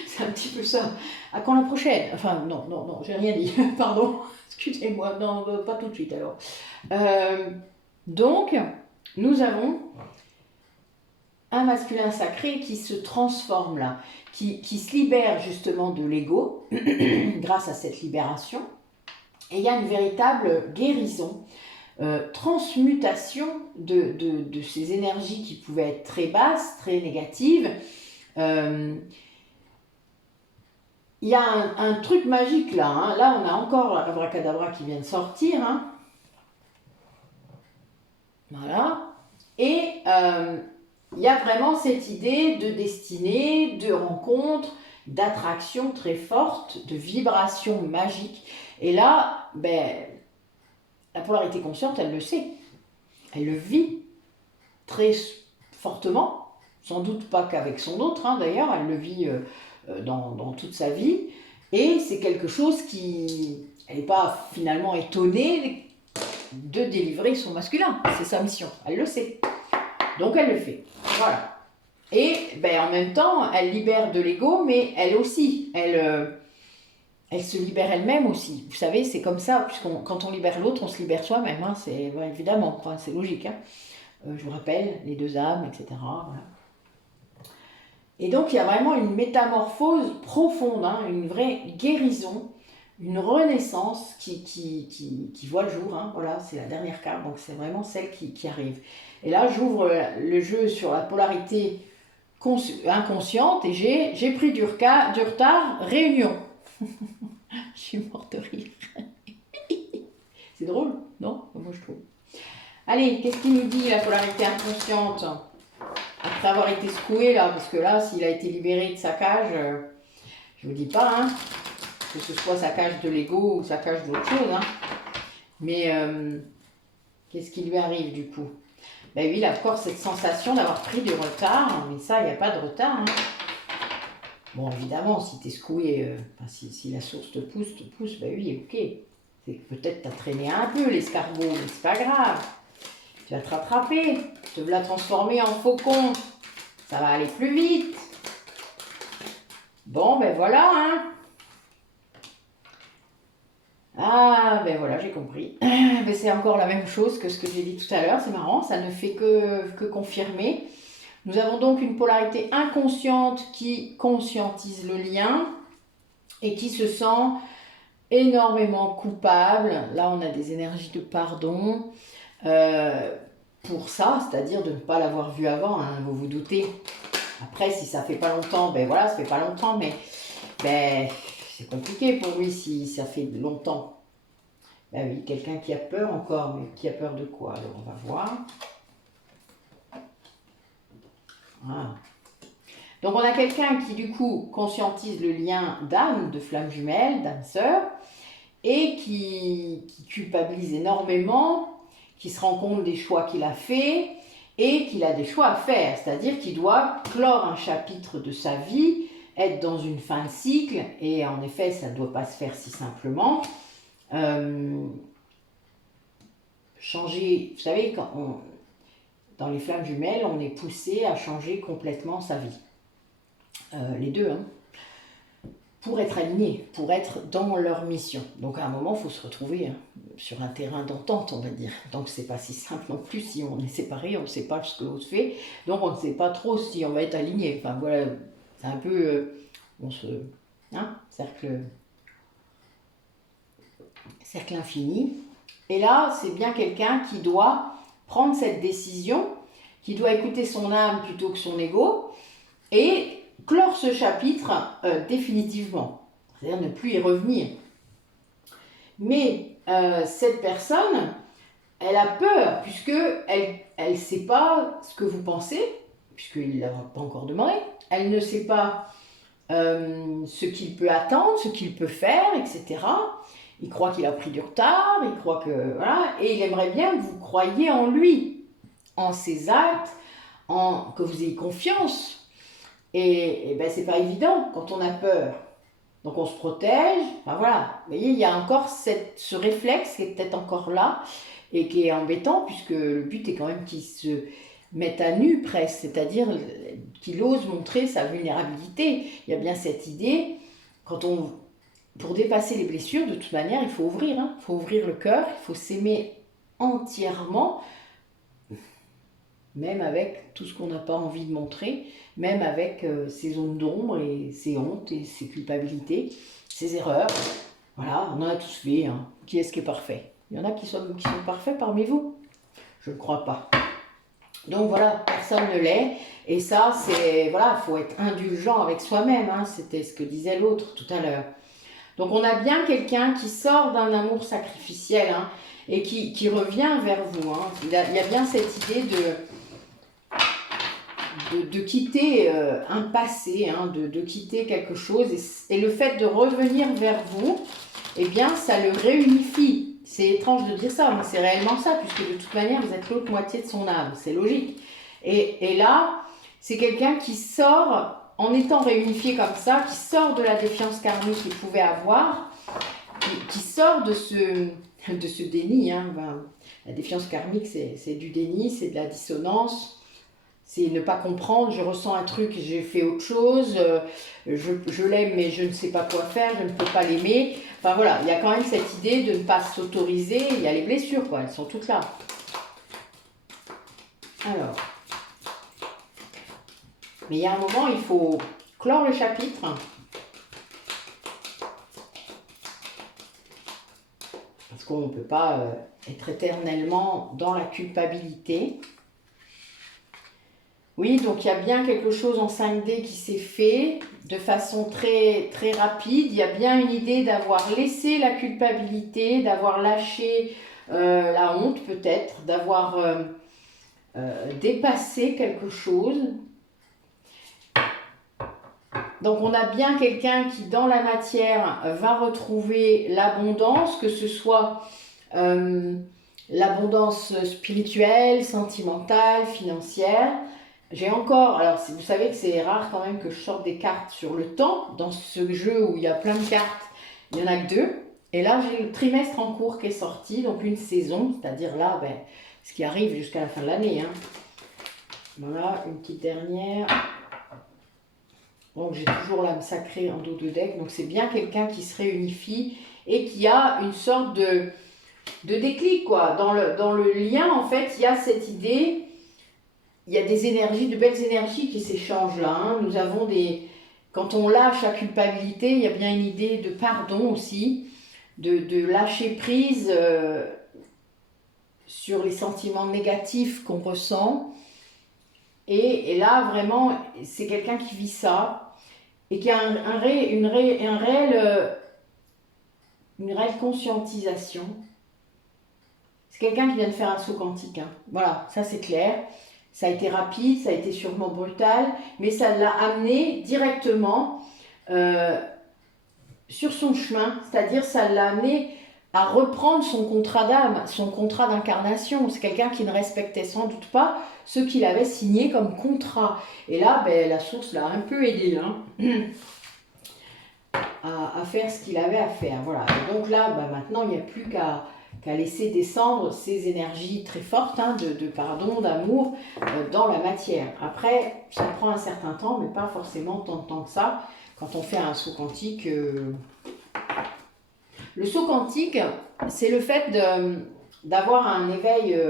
C'est un petit peu ça. À quand la prochaine? Enfin, non, j'ai rien dit. Pardon, excusez-moi. Non, pas tout de suite alors. Donc, nous avons un masculin sacré qui se transforme là, qui se libère justement de l'ego grâce à cette libération. Et il y a une véritable guérison, transmutation de ces énergies qui pouvaient être très basses, très négatives. il y a un truc magique là. Hein. Là, on a encore l'abracadabra qui vient de sortir. Hein. Voilà. Et il y a vraiment cette idée de destinée, de rencontre, d'attraction très forte, de vibration magique. Et là, ben, la polarité consciente, elle le sait. Elle le vit très fortement. Sans doute pas qu'avec son autre, hein, d'ailleurs. Elle le vit dans toute sa vie. Et c'est quelque chose qui... Elle n'est pas finalement étonnée de délivrer son masculin. C'est sa mission. Elle le sait. Donc elle le fait. Voilà. Et ben, en même temps, elle libère de l'ego, mais elle aussi. Elle se libère elle-même aussi. Vous savez, c'est comme ça. Quand on libère l'autre, on se libère soi-même. Hein, c'est évidemment, enfin, c'est logique. Hein. Je vous rappelle, les deux âmes, etc. Voilà. Et donc, il y a vraiment une métamorphose profonde, hein, une vraie guérison, une renaissance qui voit le jour. Hein, voilà, c'est la dernière carte, donc c'est vraiment celle qui arrive. Et là, j'ouvre le jeu sur la polarité inconsciente et j'ai pris du retard, réunion. Je suis morte de rire. C'est drôle, non? Moi, je trouve. Allez, qu'est-ce qu'il nous dit, la polarité inconsciente? Après avoir été secoué, là, parce que là, s'il a été libéré de sa cage, je vous dis pas, hein, que ce soit sa cage de l'ego ou sa cage d'autre chose, hein. Mais qu'est-ce qui lui arrive, du coup? Ben oui, il a encore cette sensation d'avoir pris du retard, mais ça, il n'y a pas de retard, hein. Bon, évidemment, si tu es secoué, si la source te pousse, ben oui, ok. Peut-être t'as traîné un peu l'escargot, mais c'est pas grave. Tu vas te rattraper, te la transformer en faucon. Ça va aller plus vite. Bon, ben voilà, hein. Ah, ben voilà, j'ai compris. Ben c'est encore la même chose que ce que j'ai dit tout à l'heure. C'est marrant, ça ne fait que confirmer. Nous avons donc une polarité inconsciente qui conscientise le lien et qui se sent énormément coupable. Là, on a des énergies de pardon pour ça, c'est-à-dire de ne pas l'avoir vu avant, hein, vous vous doutez. Après, si ça fait pas longtemps, ben voilà, ça fait pas longtemps, mais ben, c'est compliqué pour lui si ça fait longtemps. Ben oui, quelqu'un qui a peur encore, mais qui a peur de quoi? Alors, on va voir. Ah. Donc, on a quelqu'un qui, du coup, conscientise le lien d'âme, de flamme jumelle, d'âme sœur, et qui culpabilise énormément, qui se rend compte des choix qu'il a faits et qu'il a des choix à faire, c'est-à-dire qu'il doit clore un chapitre de sa vie, être dans une fin de cycle, et en effet, ça ne doit pas se faire si simplement. Changer, vous savez, dans les flammes jumelles, on est poussé à changer complètement sa vie. Les deux, hein, pour être alignés, pour être dans leur mission. Donc à un moment, il faut se retrouver sur un terrain d'entente, on va dire. Donc c'est pas si simple non plus, si on est séparés, on ne sait pas ce que l'autre fait, donc on ne sait pas trop si on va être aligné. Enfin voilà, c'est un peu, cercle infini. Et là, c'est bien quelqu'un qui doit prendre cette décision, qui doit écouter son âme plutôt que son ego, et clore ce chapitre définitivement, c'est-à-dire ne plus y revenir. Mais cette personne, elle a peur, puisqu'elle ne sait pas ce que vous pensez, puisqu'il ne l'a pas encore demandé, elle ne sait pas ce qu'il peut attendre, ce qu'il peut faire, etc. Il croit qu'il a pris du retard, il croit que... Voilà, et il aimerait bien que vous croyiez en lui, en ses actes, que vous ayez confiance. Et ben, c'est pas évident quand on a peur. Donc on se protège. Enfin voilà. Vous voyez, il y a encore ce réflexe qui est peut-être encore là et qui est embêtant puisque le but est quand même qu'il se mette à nu presque, c'est-à-dire qu'il ose montrer sa vulnérabilité. Il y a bien cette idée, pour dépasser les blessures, de toute manière, il faut ouvrir. Il faut ouvrir le cœur, il faut s'aimer entièrement, même avec tout ce qu'on n'a pas envie de montrer, même avec ses zones d'ombre et ses hontes et ses culpabilités, ses erreurs. Voilà, on en a tous fait. Hein. Qui est-ce qui est parfait? Il y en a qui sont parfaits parmi vous? Je ne crois pas. Donc voilà, personne ne l'est. Et ça, c'est, voilà, il faut être indulgent avec soi-même, hein. C'était ce que disait l'autre tout à l'heure. Donc on a bien quelqu'un qui sort d'un amour sacrificiel, hein, et qui revient vers vous, hein. Il y a bien cette idée de quitter un passé, hein, de quitter quelque chose. Et le fait de revenir vers vous, eh bien, ça le réunifie. C'est étrange de dire ça, mais c'est réellement ça, puisque de toute manière, vous êtes l'autre moitié de son âme. C'est logique. Et là, c'est quelqu'un qui sort, en étant réunifié comme ça, qui sort de la défiance karmique qu'il pouvait avoir, qui sort de ce déni. Hein. Ben, la défiance karmique, c'est du déni, c'est de la dissonance. C'est ne pas comprendre, je ressens un truc, j'ai fait autre chose, je l'aime mais je ne sais pas quoi faire, je ne peux pas l'aimer. Enfin voilà, il y a quand même cette idée de ne pas s'autoriser, il y a les blessures quoi, elles sont toutes là. Alors, mais il y a un moment, il faut clore le chapitre. Parce qu'on ne peut pas être éternellement dans la culpabilité. Oui, donc il y a bien quelque chose en 5D qui s'est fait de façon très, très rapide. Il y a bien une idée d'avoir laissé la culpabilité, d'avoir lâché la honte peut-être, d'avoir dépassé quelque chose. Donc on a bien quelqu'un qui dans la matière va retrouver l'abondance, que ce soit l'abondance spirituelle, sentimentale, financière. J'ai encore, alors vous savez que c'est rare quand même que je sorte des cartes sur le temps. Dans ce jeu où il y a plein de cartes, il n'y en a que 2. Et là, j'ai le trimestre en cours qui est sorti, donc une saison, c'est-à-dire là, ben, ce qui arrive jusqu'à la fin de l'année. Hein. Voilà, une petite dernière. Donc j'ai toujours l'âme sacrée en dos de deck. Donc c'est bien quelqu'un qui se réunifie et qui a une sorte de déclic, quoi. Dans le lien, en fait, il y a cette idée... Il y a des énergies, de belles énergies qui s'échangent là. Hein. Nous avons des... Quand on lâche la culpabilité, il y a bien une idée de pardon aussi, de lâcher prise sur les sentiments négatifs qu'on ressent. Et là, vraiment, c'est quelqu'un qui vit ça et qui a une réelle conscientisation. C'est quelqu'un qui vient de faire un saut quantique. Hein. Voilà, ça c'est clair. Ça a été rapide, ça a été sûrement brutal, mais ça l'a amené directement sur son chemin, c'est-à-dire ça l'a amené à reprendre son contrat d'âme, son contrat d'incarnation. C'est quelqu'un qui ne respectait sans doute pas ce qu'il avait signé comme contrat. Et là, ben, la source l'a un peu aidé hein, à faire ce qu'il avait à faire. Voilà. Et donc là, ben, maintenant, il n'y a plus qu'à laisser descendre ces énergies très fortes hein, de pardon, d'amour dans la matière. Après, ça prend un certain temps, mais pas forcément tant de temps que ça. Quand on fait un saut quantique, le saut quantique, c'est le fait d'avoir un éveil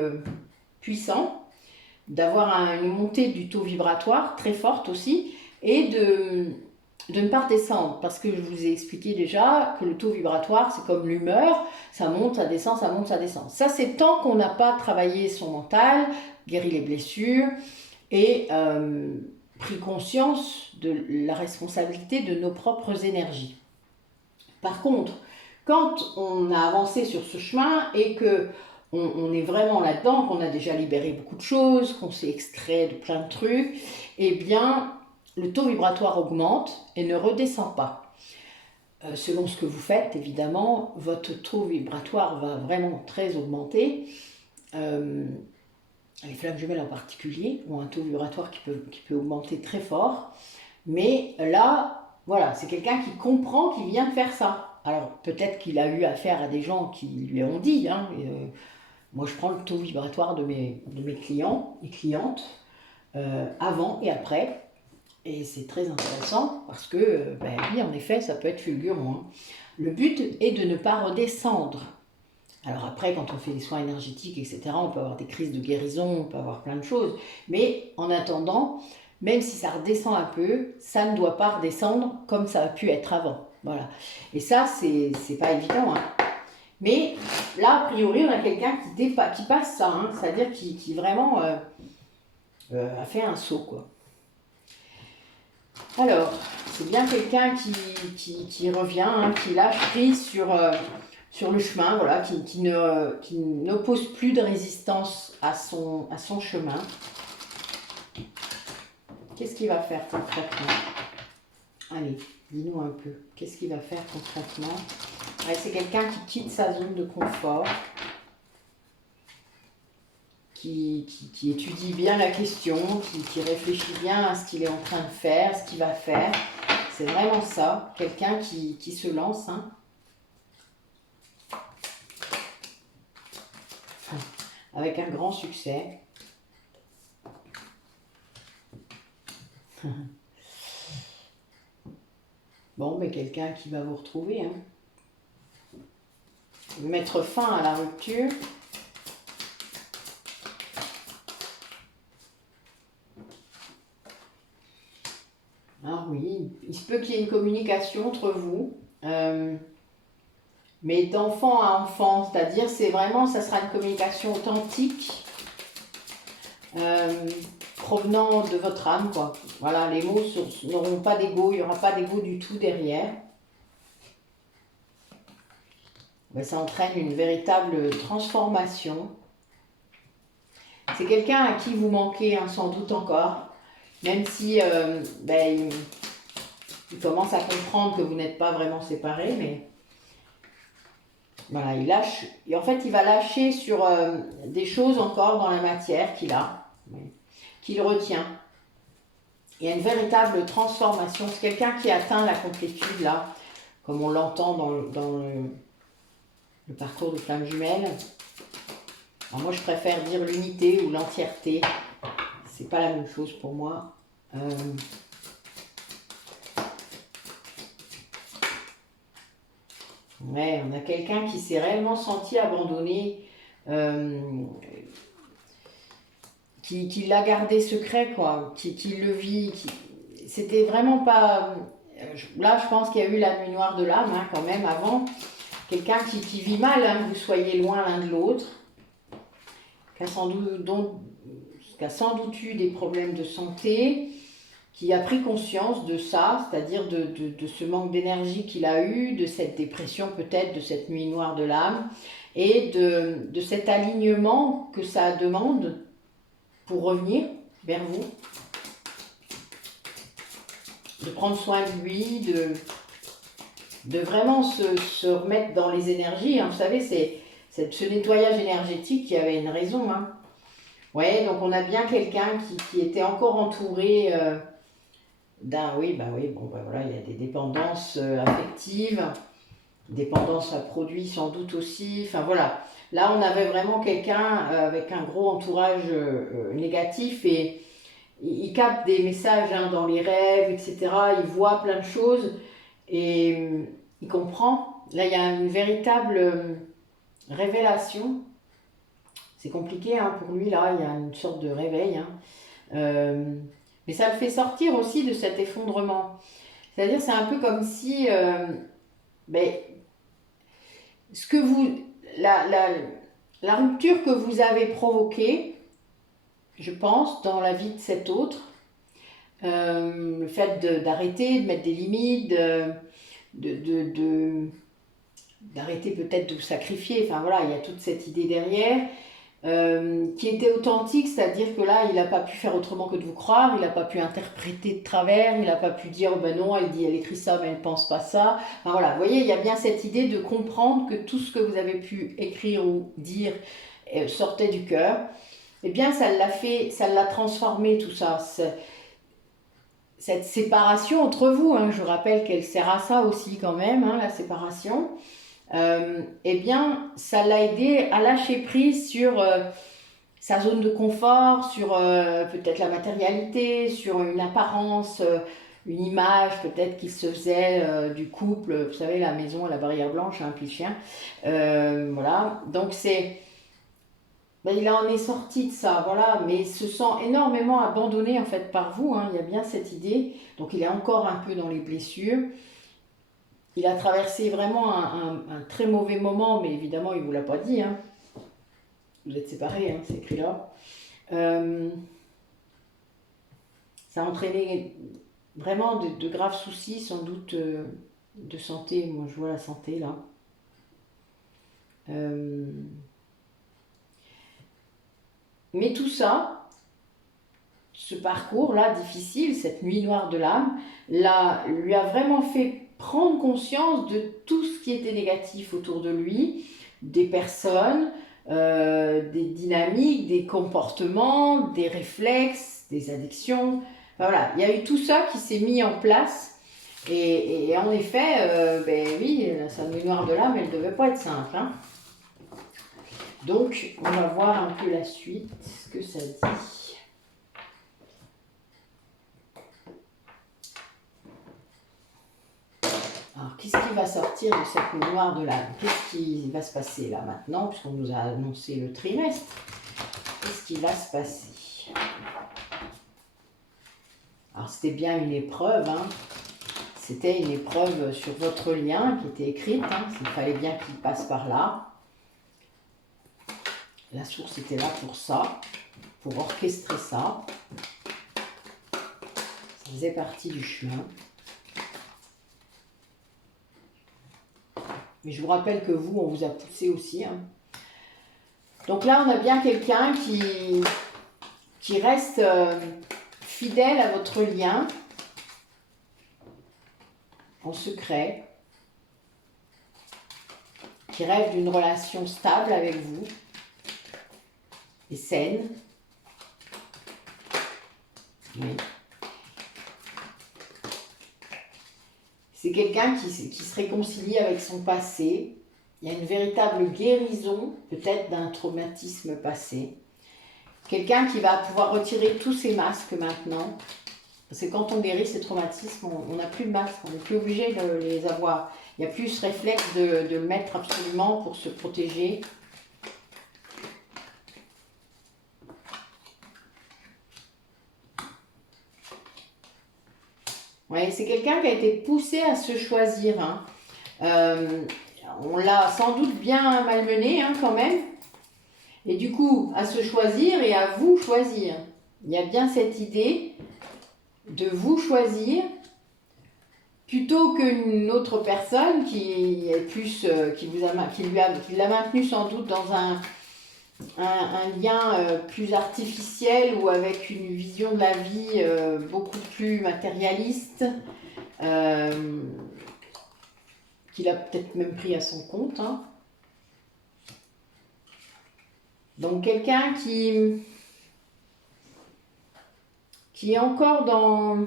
puissant, d'avoir une montée du taux vibratoire très forte aussi, et de ne pas redescendre, parce que je vous ai expliqué déjà que le taux vibratoire, c'est comme l'humeur, ça monte, ça descend, ça monte, ça descend. Ça, c'est tant qu'on n'a pas travaillé son mental, guéri les blessures, et pris conscience de la responsabilité de nos propres énergies. Par contre, quand on a avancé sur ce chemin et que on est vraiment là-dedans, qu'on a déjà libéré beaucoup de choses, qu'on s'est extrait de plein de trucs, eh bien, le taux vibratoire augmente et ne redescend pas. Selon ce que vous faites, évidemment, votre taux vibratoire va vraiment très augmenter. Les flammes jumelles en particulier ont un taux vibratoire qui peut augmenter très fort. Mais là, voilà, c'est quelqu'un qui comprend qu'il vient de faire ça. Alors, peut-être qu'il a eu affaire à des gens qui lui ont dit. Hein, moi, je prends le taux vibratoire de mes clients et clientes avant et après. Et c'est très intéressant parce que, ben, oui, en effet, ça peut être fulgurant. Hein. Le but est de ne pas redescendre. Alors après, quand on fait des soins énergétiques, etc., on peut avoir des crises de guérison, on peut avoir plein de choses. Mais en attendant, même si ça redescend un peu, ça ne doit pas redescendre comme ça a pu être avant. Voilà. Et ça, c'est pas évident. Hein. Mais là, a priori, on a quelqu'un qui passe ça, hein, c'est-à-dire qui vraiment a fait un saut, quoi. Alors, c'est bien quelqu'un qui revient, hein, qui lâche prise sur le chemin, voilà, qui n'oppose plus de résistance à son chemin. Qu'est-ce qu'il va faire concrètement? Allez, dis-nous un peu. Qu'est-ce qu'il va faire concrètement? Ouais, c'est quelqu'un qui quitte sa zone de confort, qui étudie bien la question, qui réfléchit bien à ce qu'il est en train de faire, ce qu'il va faire. C'est vraiment ça, quelqu'un qui se lance, hein. Avec un grand succès. Bon, mais quelqu'un qui va vous retrouver, hein. Mettre fin à la rupture. Ah oui, il se peut qu'il y ait une communication entre vous, mais d'enfant à enfant, c'est-à-dire c'est vraiment, ça sera une communication authentique, provenant de votre âme, quoi. Voilà, les mots n'auront pas d'ego, il n'y aura pas d'ego du tout derrière. Ben, ça entraîne une véritable transformation. C'est quelqu'un à qui vous manquez, hein, sans doute encore, même si ben, il commence à comprendre que vous n'êtes pas vraiment séparés, mais voilà, il lâche. Et en fait, il va lâcher sur des choses encore dans la matière qu'il a, qu'il retient. Il y a une véritable transformation. C'est quelqu'un qui atteint la complétude, là, comme on l'entend dans le parcours de flamme jumelle. Alors moi, je préfère dire l'unité ou l'entièreté. C'est pas la même chose pour moi. Ouais, on a quelqu'un qui s'est réellement senti abandonné, qui l'a gardé secret, quoi, qui le vit. C'était vraiment pas... Là, je pense qu'il y a eu la nuit noire de l'âme, hein, quand même, avant. Quelqu'un qui vit mal, hein, que vous soyez loin l'un de l'autre, qui a sans doute eu des problèmes de santé, qui a pris conscience de ça, c'est-à-dire de ce manque d'énergie qu'il a eu, de cette dépression peut-être, de cette nuit noire de l'âme, et de cet alignement que ça demande pour revenir vers vous, de prendre soin de lui, de vraiment se remettre dans les énergies, hein. Vous savez, c'est ce nettoyage énergétique qui avait une raison, hein. Ouais, donc on a bien quelqu'un qui était encore entouré oui, bon, bah voilà, il y a des dépendances affectives, dépendance à produits sans doute aussi, enfin voilà. Là, on avait vraiment quelqu'un avec un gros entourage négatif et il capte des messages, hein, dans les rêves, etc. Il voit plein de choses et il comprend. Là, il y a une véritable révélation. C'est compliqué, hein, pour lui, là, il y a une sorte de réveil, hein. Mais ça le fait sortir aussi de cet effondrement. C'est-à-dire, c'est un peu comme si ben, ce que vous, la rupture que vous avez provoquée, je pense, dans la vie de cet autre, le fait d'arrêter, de mettre des limites, d'arrêter peut-être de vous sacrifier, enfin voilà, il y a toute cette idée derrière, qui était authentique, c'est-à-dire que là, il n'a pas pu faire autrement que de vous croire, il n'a pas pu interpréter de travers, il n'a pas pu dire, oh ben non, elle écrit ça, mais elle ne pense pas ça. Enfin voilà, vous voyez, il y a bien cette idée de comprendre que tout ce que vous avez pu écrire ou dire sortait du cœur. Eh bien, ça l'a transformé, tout ça. Cette séparation entre vous, hein, je rappelle qu'elle sert à ça aussi quand même, hein, la séparation. Eh bien, ça l'a aidé à lâcher prise sur sa zone de confort, sur peut-être la matérialité, sur une apparence, une image peut-être qu'il se faisait du couple, vous savez, la maison, la barrière blanche, hein, puis le chien. Voilà, donc ben, il en est sorti de ça, voilà, mais il se sent énormément abandonné en fait par vous, hein, il y a bien cette idée, donc il est encore un peu dans les blessures. Il a traversé vraiment un très mauvais moment, mais évidemment, il ne vous l'a pas dit, hein. Vous êtes séparés, hein, c'est écrit là. Ça a entraîné vraiment de graves soucis, sans doute, de santé. Moi, je vois la santé là. Euh, mais tout ça, ce parcours-là difficile, cette nuit noire de l'âme, lui a vraiment fait prendre conscience de tout ce qui était négatif autour de lui, des personnes, des dynamiques, des comportements, des réflexes, des addictions. Enfin, voilà, il y a eu tout ça qui s'est mis en place. Et en effet, ben oui, sa nuit noire de l'âme, elle ne devait pas être simple. Hein. Donc, on va voir un peu la suite, ce que ça dit. Alors, qu'est-ce qui va sortir de cette nuit noire de l'âme? Qu'est-ce qui va se passer là maintenant, puisqu'on nous a annoncé le trimestre? Qu'est-ce qui va se passer? Alors, c'était bien une épreuve, hein. C'était une épreuve sur votre lien qui était écrite, hein. Il fallait bien qu'il passe par là. La source était là pour ça, pour orchestrer ça. Ça faisait partie du chemin. Mais je vous rappelle que vous, on vous a poussé aussi. Hein. Donc là, on a bien quelqu'un qui reste fidèle à votre lien, en secret, qui rêve d'une relation stable avec vous, et saine. Oui. C'est quelqu'un qui se réconcilie avec son passé. Il y a une véritable guérison, peut-être d'un traumatisme passé. Quelqu'un qui va pouvoir retirer tous ses masques maintenant. Parce que quand on guérit ces traumatismes, on n'a plus de masques, on n'est plus obligé de les avoir. Il n'y a plus ce réflexe de le mettre absolument pour se protéger. Ouais, c'est quelqu'un qui a été poussé à se choisir. Hein. On l'a sans doute bien malmené hein, quand même. Et du coup, à se choisir et à vous choisir. Il y a bien cette idée de vous choisir plutôt qu'une autre personne qui est plus, qui l'a maintenu sans doute dans un lien plus artificiel ou avec une vision de la vie beaucoup plus matérialiste, qu'il a peut-être même pris à son compte. Hein. Donc quelqu'un qui est encore dans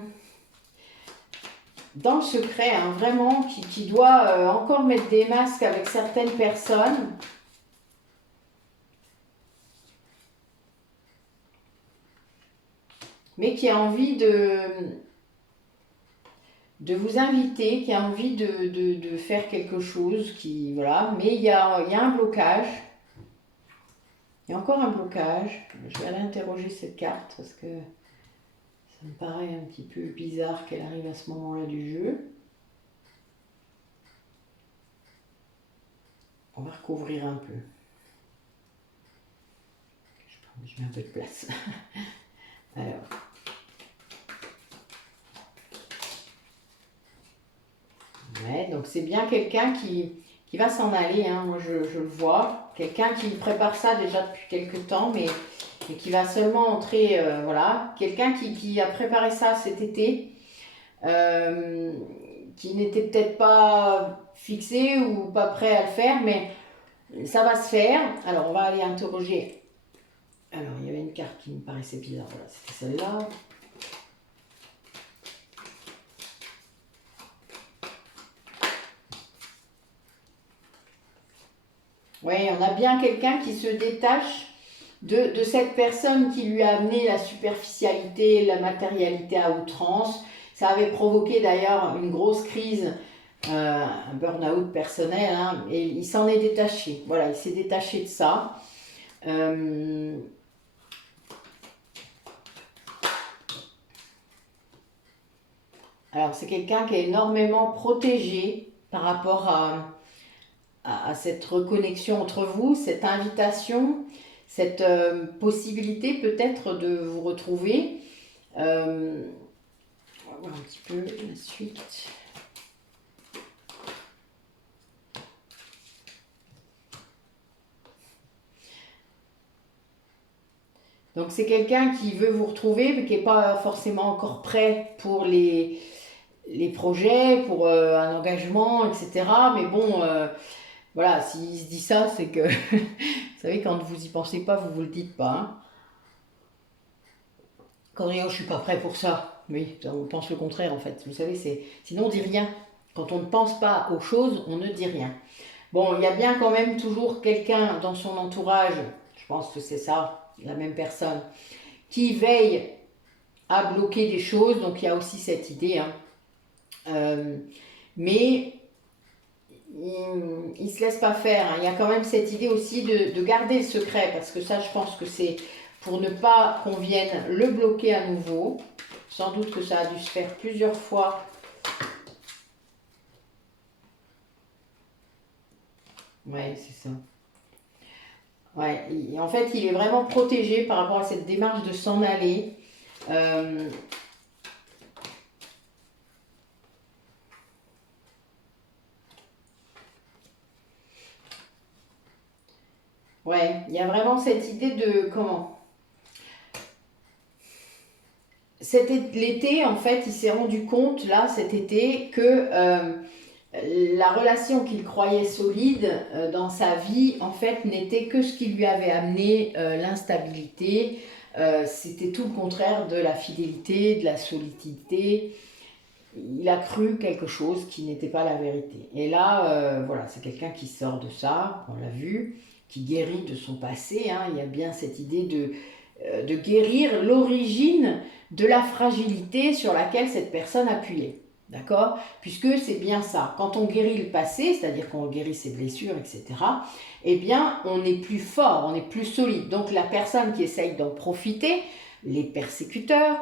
le secret, hein, vraiment, qui doit encore mettre des masques avec certaines personnes. Mais qui a envie de vous inviter, qui a envie de faire quelque chose, voilà. Mais il y a un blocage. Il y a encore un blocage. Je vais aller interroger cette carte parce que ça me paraît un petit peu bizarre qu'elle arrive à ce moment-là du jeu. On va recouvrir un peu. Je mets un peu de place. Alors. Ouais, donc c'est bien quelqu'un qui va s'en aller, hein, moi je le vois. Quelqu'un qui prépare ça déjà depuis quelques temps, mais qui va seulement entrer, voilà. Quelqu'un qui a préparé ça cet été, qui n'était peut-être pas fixé ou pas prêt à le faire, mais ça va se faire. Alors on va aller interroger. Alors il y avait une carte qui me paraissait bizarre, voilà, c'était celle-là. Oui, on a bien quelqu'un qui se détache de cette personne qui lui a amené la superficialité, la matérialité à outrance. Ça avait provoqué d'ailleurs une grosse crise, un burn-out personnel, hein, et il s'en est détaché. Voilà, il s'est détaché de ça. Alors, c'est quelqu'un qui est énormément protégé par rapport à cette reconnexion entre vous, cette invitation, cette possibilité peut-être de vous retrouver. On va voir un petit peu la suite. Donc c'est quelqu'un qui veut vous retrouver, mais qui n'est pas forcément encore prêt pour les projets, pour un engagement, etc. Mais bon, voilà, s'il se dit ça, c'est que, vous savez, quand vous y pensez pas, vous le dites pas. Hein. Quand on dit, oh, je suis pas prêt pour ça. Oui, on pense le contraire en fait. Vous savez, sinon on dit rien. Quand on ne pense pas aux choses, on ne dit rien. Bon, il y a bien quand même toujours quelqu'un dans son entourage, je pense que c'est ça, la même personne, qui veille à bloquer des choses. Donc il y a aussi cette idée. Hein. Mais il ne se laisse pas faire. Hein. Il y a quand même cette idée aussi de garder le secret, parce que ça, je pense que c'est pour ne pas qu'on vienne le bloquer à nouveau. Sans doute que ça a dû se faire plusieurs fois. Ouais, c'est ça. Ouais, en fait, il est vraiment protégé par rapport à cette démarche de s'en aller. Ouais, il y a vraiment cette idée de comment l'été, en fait, il s'est rendu compte, là, cet été, que la relation qu'il croyait solide dans sa vie, en fait, n'était que ce qui lui avait amené l'instabilité. C'était tout le contraire de la fidélité, de la solidité. Il a cru quelque chose qui n'était pas la vérité. Et là, voilà, c'est quelqu'un qui sort de ça, on l'a vu, qui guérit de son passé. Hein. Il y a bien cette idée de guérir l'origine de la fragilité sur laquelle cette personne appuyait. D'accord? Puisque c'est bien ça. Quand on guérit le passé, c'est-à-dire qu'on guérit ses blessures, etc., eh bien, on est plus fort, on est plus solide. Donc, la personne qui essaye d'en profiter, les persécuteurs,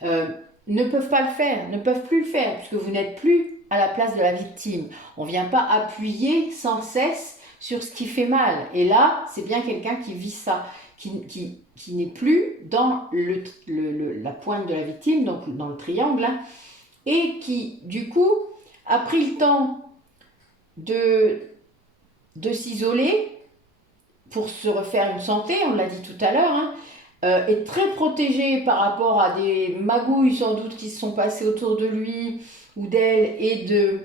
ne peuvent pas le faire, ne peuvent plus le faire, puisque vous n'êtes plus à la place de la victime. On ne vient pas appuyer sans cesse sur ce qui fait mal. Et là, c'est bien quelqu'un qui vit ça, qui n'est plus dans la pointe de la victime, donc dans le triangle, hein, et qui, du coup, a pris le temps de s'isoler pour se refaire une santé, on l'a dit tout à l'heure, hein, est très protégé par rapport à des magouilles sans doute qui se sont passées autour de lui ou d'elle et de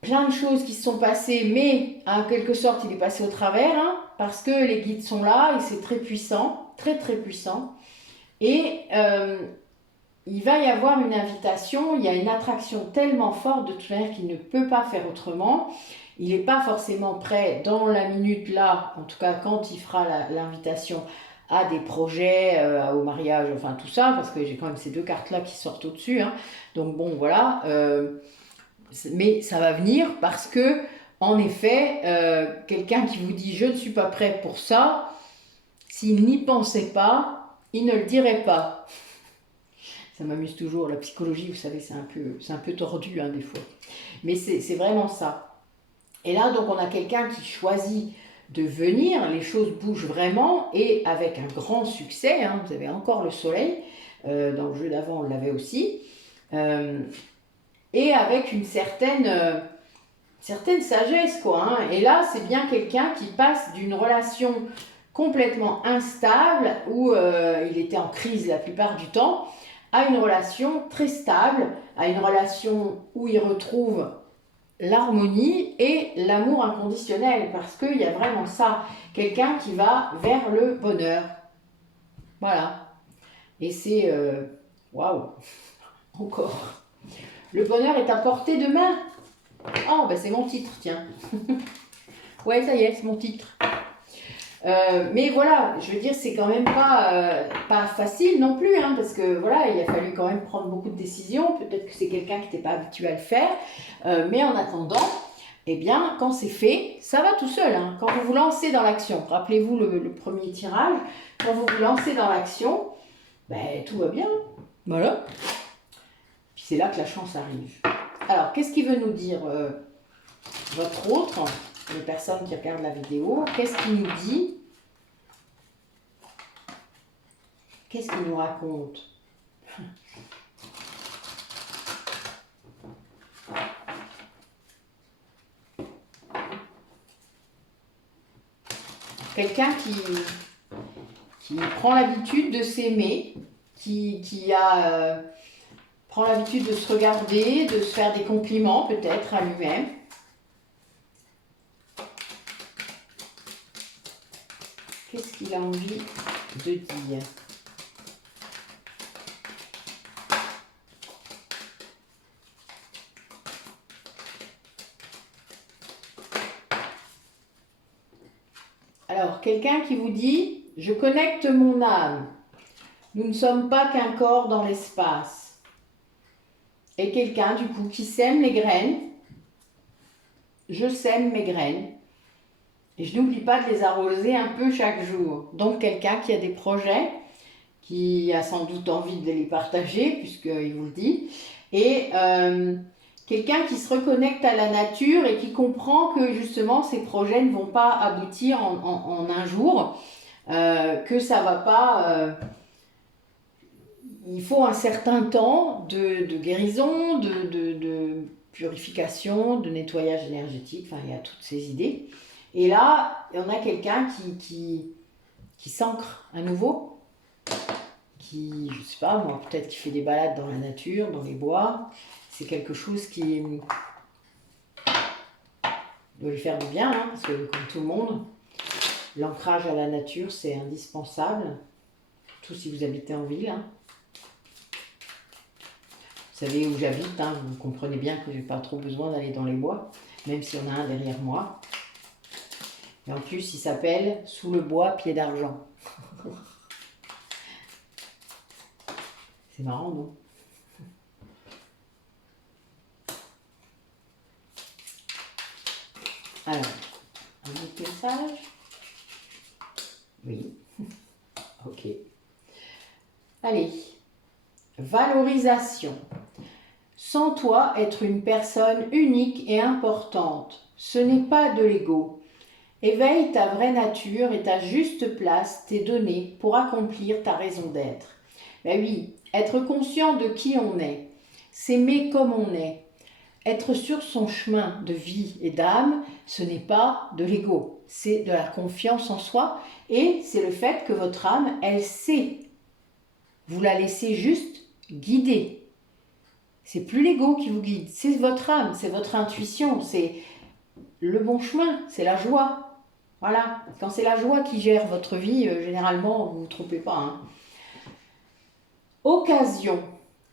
plein de choses qui se sont passées, mais en quelque sorte il est passé au travers hein, parce que les guides sont là et c'est très puissant, très très puissant. Et il va y avoir une invitation, il y a une attraction tellement forte de toute manière qu'il ne peut pas faire autrement. Il n'est pas forcément prêt dans la minute là, en tout cas quand il fera l'invitation à des projets, au mariage, enfin tout ça, parce que j'ai quand même ces deux cartes-là qui sortent au-dessus. Hein. Donc bon, voilà. Mais ça va venir parce que, en effet, quelqu'un qui vous dit « je ne suis pas prêt pour ça », s'il n'y pensait pas, il ne le dirait pas. Ça m'amuse toujours, la psychologie, vous savez, c'est un peu tordu hein, des fois. Mais c'est vraiment ça. Et là, donc, on a quelqu'un qui choisit de venir, les choses bougent vraiment, et avec un grand succès, hein, vous avez encore le soleil, dans le jeu d'avant, on l'avait aussi, et avec une certaine sagesse, quoi. Hein. Et là, c'est bien quelqu'un qui passe d'une relation complètement instable, où il était en crise la plupart du temps, à une relation très stable, à une relation où il retrouve l'harmonie et l'amour inconditionnel, parce qu'il y a vraiment ça, quelqu'un qui va vers le bonheur. Voilà. Et c'est... waouh. Encore. Le bonheur est à portée de main. Oh, ben c'est mon titre, tiens. Ouais, ça y est, c'est mon titre. Mais voilà, je veux dire, c'est quand même pas facile non plus, hein, parce que voilà, il a fallu quand même prendre beaucoup de décisions. Peut-être que c'est quelqu'un qui n'était pas habitué à le faire, mais en attendant, eh bien, quand c'est fait, ça va tout seul. Hein. Quand vous vous lancez dans l'action, rappelez-vous le premier tirage, quand vous vous lancez dans l'action, ben, tout va bien. Voilà. Puis c'est là que la chance arrive. Alors, qu'est-ce qu'il veut nous dire votre autre, les personnes qui regardent la vidéo, qu'est-ce qu'il nous dit? Qu'est-ce qu'il nous raconte? Quelqu'un qui prend l'habitude de s'aimer, prend l'habitude de se regarder, de se faire des compliments peut-être à lui-même. Qu'est-ce qu'il a envie de dire? Alors, quelqu'un qui vous dit « Je connecte mon âme. Nous ne sommes pas qu'un corps dans l'espace. » Et quelqu'un, du coup, qui sème les graines. « Je sème mes graines. Et je n'oublie pas de les arroser un peu chaque jour. » Donc, quelqu'un qui a des projets, qui a sans doute envie de les partager, puisqu'il vous le dit. Et quelqu'un qui se reconnecte à la nature et qui comprend que justement ces projets ne vont pas aboutir en un jour, que ça va pas... il faut un certain temps de guérison, de purification, de nettoyage énergétique, enfin il y a toutes ces idées. Et là, on a quelqu'un qui s'ancre à nouveau, qui, je sais pas moi, peut-être qui fait des balades dans la nature, dans les bois. C'est quelque chose qui doit lui faire du bien, hein, parce que comme tout le monde, l'ancrage à la nature, c'est indispensable, surtout si vous habitez en ville. Hein. Vous savez où j'habite, hein, vous comprenez bien que je n'ai pas trop besoin d'aller dans les bois, même s'il y en a un derrière moi. Et en plus, il s'appelle « Sous le bois, pied d'argent ». C'est marrant, non? Alors, un autre message? Oui. Ok. Allez. Valorisation. Sens-toi être une personne unique et importante. Ce n'est pas de l'ego. Éveille ta vraie nature et ta juste place t'est donnée pour accomplir ta raison d'être. Ben oui, être conscient de qui on est, s'aimer comme on est, être sur son chemin de vie et d'âme, ce n'est pas de l'ego, c'est de la confiance en soi et c'est le fait que votre âme, elle sait. Vous la laissez juste guider. C'est plus l'ego qui vous guide, c'est votre âme, c'est votre intuition, c'est le bon chemin, c'est la joie. Voilà, quand c'est la joie qui gère votre vie, généralement, vous ne vous trompez pas. Hein. Occasion.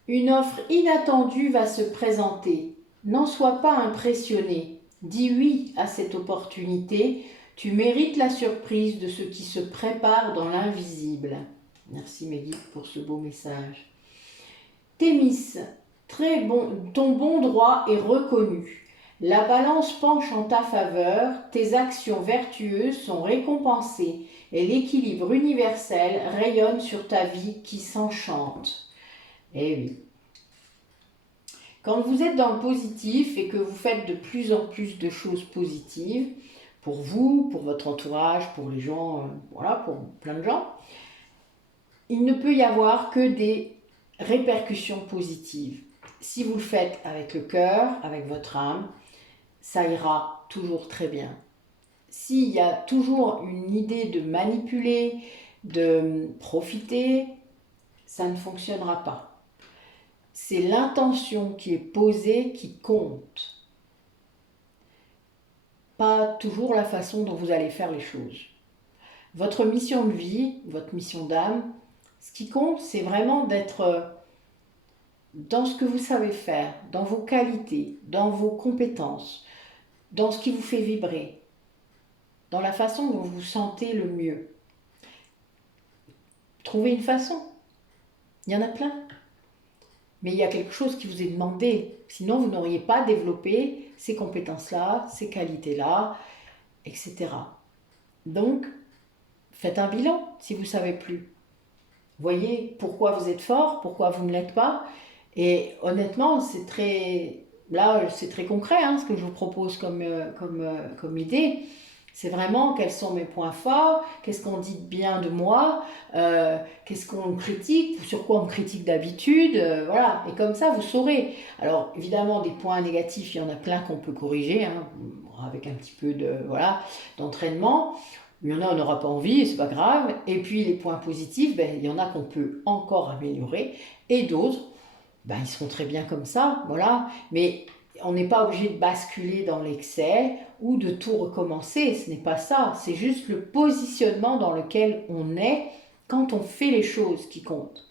Une offre inattendue va se présenter. N'en sois pas impressionné. Dis oui à cette opportunité. Tu mérites la surprise de ce qui se prépare dans l'invisible. Merci mes guides pour ce beau message. Thémis, très bon, ton bon droit est reconnu. La balance penche en ta faveur, tes actions vertueuses sont récompensées et l'équilibre universel rayonne sur ta vie qui s'enchante. Eh oui. Quand vous êtes dans le positif et que vous faites de plus en plus de choses positives, pour vous, pour votre entourage, pour les gens, voilà, pour plein de gens, il ne peut y avoir que des répercussions positives. Si vous le faites avec le cœur, avec votre âme, ça ira toujours très bien. S'il y a toujours une idée de manipuler, de profiter, ça ne fonctionnera pas. C'est l'intention qui est posée qui compte. Pas toujours la façon dont vous allez faire les choses. Votre mission de vie, votre mission d'âme, ce qui compte, c'est vraiment d'être dans ce que vous savez faire, dans vos qualités, dans vos compétences, dans ce qui vous fait vibrer, dans la façon dont vous vous sentez le mieux. Trouvez une façon. Il y en a plein. Mais il y a quelque chose qui vous est demandé. Sinon, vous n'auriez pas développé ces compétences-là, ces qualités-là, etc. Donc, faites un bilan si vous ne savez plus. Voyez pourquoi vous êtes fort, pourquoi vous ne l'êtes pas. Et honnêtement, c'est très concret hein, ce que je vous propose comme idée. C'est vraiment quels sont mes points forts, qu'est-ce qu'on dit de bien de moi, qu'est-ce qu'on critique, sur quoi on me critique d'habitude, voilà. Et comme ça, vous saurez. Alors, évidemment, des points négatifs, il y en a plein qu'on peut corriger, hein, avec un petit peu de, voilà, d'entraînement. Il y en a, on n'aura pas envie, et c'est pas grave. Et puis, les points positifs, ben, il y en a qu'on peut encore améliorer. Et d'autres, ben, ils seront très bien comme ça, voilà. Mais on n'est pas obligé de basculer dans l'excès ou de tout recommencer, ce n'est pas ça. C'est juste le positionnement dans lequel on est quand on fait les choses qui comptent.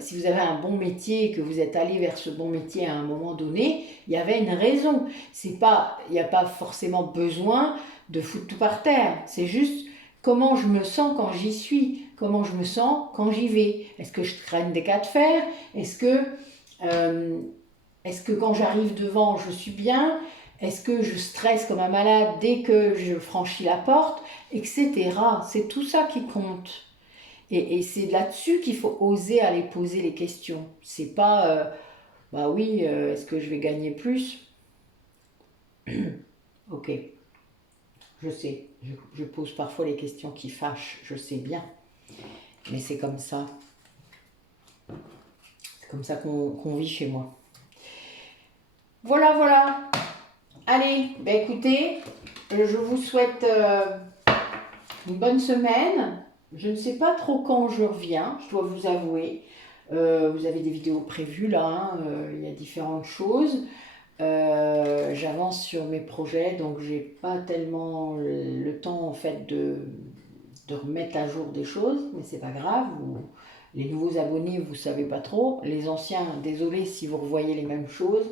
Si vous avez un bon métier et que vous êtes allé vers ce bon métier à un moment donné, il y avait une raison. C'est pas, il n'y a pas forcément besoin de foutre tout par terre. C'est juste comment je me sens quand j'y suis, comment je me sens quand j'y vais. Est-ce que je traîne des cas de fer? Euh, est-ce que quand j'arrive devant, je suis bien? Est-ce que je stresse comme un malade dès que je franchis la porte? Etc. C'est tout ça qui compte. Et c'est là-dessus qu'il faut oser aller poser les questions. C'est pas, bah oui, est-ce que je vais gagner plus? Ok, je sais, je pose parfois les questions qui fâchent, je sais bien. Mais c'est comme ça. C'est comme ça qu'on vit chez moi. Voilà, voilà. Allez, ben écoutez, je vous souhaite une bonne semaine. Je ne sais pas trop quand je reviens, je dois vous avouer. Vous avez des vidéos prévues là, hein, il y a différentes choses. J'avance sur mes projets, donc j'ai pas tellement le temps en fait de remettre à jour des choses, mais c'est pas grave. Les nouveaux abonnés, vous savez pas trop. Les anciens, désolé si vous revoyez les mêmes choses.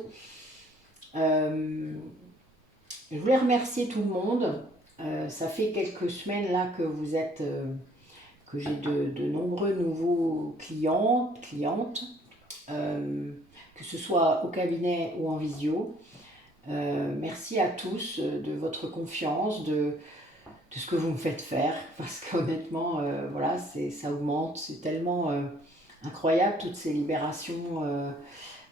Je voulais remercier tout le monde. Ça fait quelques semaines là que vous êtes, que j'ai de nombreux nouveaux clients, clientes, que ce soit au cabinet ou en visio. Merci à tous de votre confiance, de ce que vous me faites faire, parce qu'honnêtement, voilà, ça augmente, c'est tellement incroyable toutes ces libérations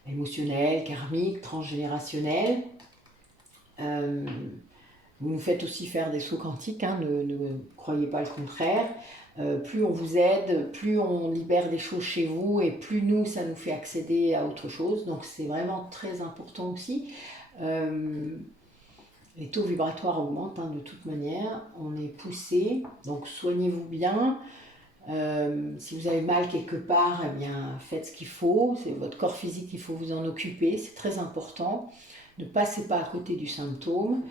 émotionnelles, karmiques, transgénérationnelles. Vous nous faites aussi faire des sauts quantiques, hein, ne croyez pas le contraire. Plus on vous aide, plus on libère des choses chez vous et plus nous, ça nous fait accéder à autre chose. Donc c'est vraiment très important aussi. Les taux vibratoires augmentent hein, de toute manière, on est poussé, donc soignez-vous bien. Si vous avez mal quelque part, eh bien, faites ce qu'il faut, c'est votre corps physique, il faut vous en occuper, c'est très important. Ne passez pas à côté du symptôme.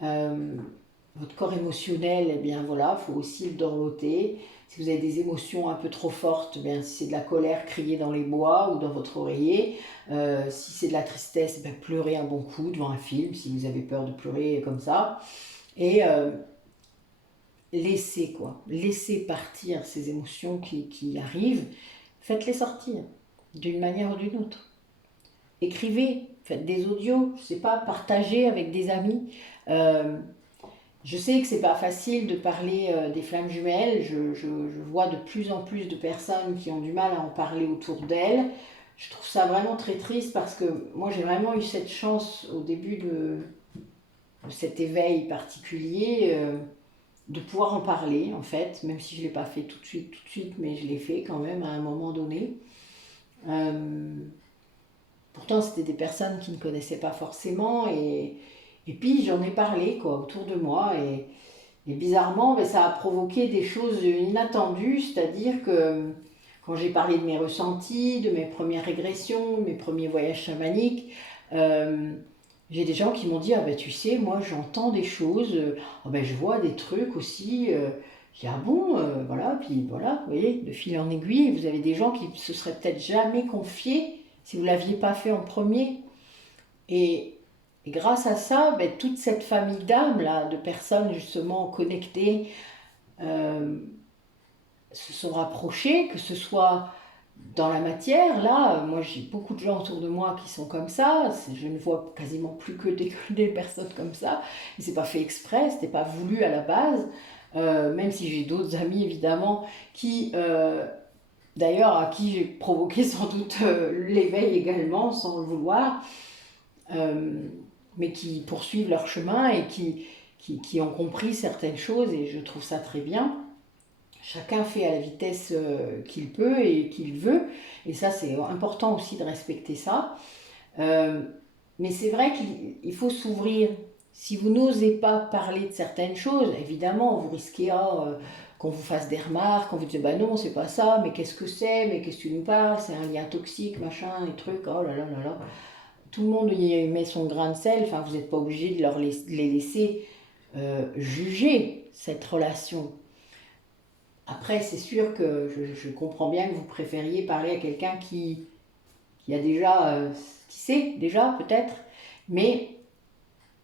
Votre corps émotionnel, eh bien voilà, il faut aussi le dorloter. Si vous avez des émotions un peu trop fortes, eh bien, si c'est de la colère, criez dans les bois ou dans votre oreiller. Si c'est de la tristesse, eh bien, pleurez un bon coup devant un film, si vous avez peur de pleurer comme ça. Et laissez partir ces émotions qui arrivent. Faites-les sortir d'une manière ou d'une autre. Écrivez, faites des audios, je sais pas, partagez avec des amis. Je sais que c'est pas facile de parler des flammes jumelles. Je vois de plus en plus de personnes qui ont du mal à en parler autour d'elles. Je trouve ça vraiment très triste parce que moi j'ai vraiment eu cette chance au début de cet éveil particulier de pouvoir en parler en fait, même si je ne l'ai pas fait tout de suite, mais je l'ai fait quand même à un moment donné. Pourtant c'était des personnes qui ne connaissaient pas forcément et puis j'en ai parlé quoi, autour de moi et bizarrement ben, ça a provoqué des choses inattendues, c'est-à-dire que quand j'ai parlé de mes ressentis, de mes premières régressions, mes premiers voyages chamaniques, j'ai des gens qui m'ont dit ah ben tu sais moi j'entends des choses, oh, ben, je vois des trucs aussi. Je dis ah bon voilà puis voilà vous voyez de fil en aiguille vous avez des gens qui se seraient peut-être jamais confiés si vous l'aviez pas fait en premier et grâce à ça ben, toute cette famille d'âmes là de personnes justement connectées se sont rapprochées, que ce soit dans la matière, là, moi j'ai beaucoup de gens autour de moi qui sont comme ça, je ne vois quasiment plus que des personnes comme ça, et c'est pas fait exprès, c'était pas voulu à la base, même si j'ai d'autres amis évidemment qui, d'ailleurs à qui j'ai provoqué sans doute l'éveil également, sans le vouloir, mais qui poursuivent leur chemin et qui qui ont compris certaines choses et je trouve ça très bien. Chacun fait à la vitesse qu'il peut et qu'il veut. Et ça, c'est important aussi de respecter ça. Mais c'est vrai qu'il faut s'ouvrir. Si vous n'osez pas parler de certaines choses, évidemment, vous risquez qu'on vous fasse des remarques, qu'on vous dise bah non, c'est pas ça, mais qu'est-ce que c'est, mais qu'est-ce que tu nous parles, c'est un lien toxique, machin, les trucs, oh là là là là. Tout le monde y met son grain de sel, enfin, vous n'êtes pas obligé de les laisser juger cette relation. Après, c'est sûr que je comprends bien que vous préfériez parler à quelqu'un qui a déjà, qui sait déjà peut-être, mais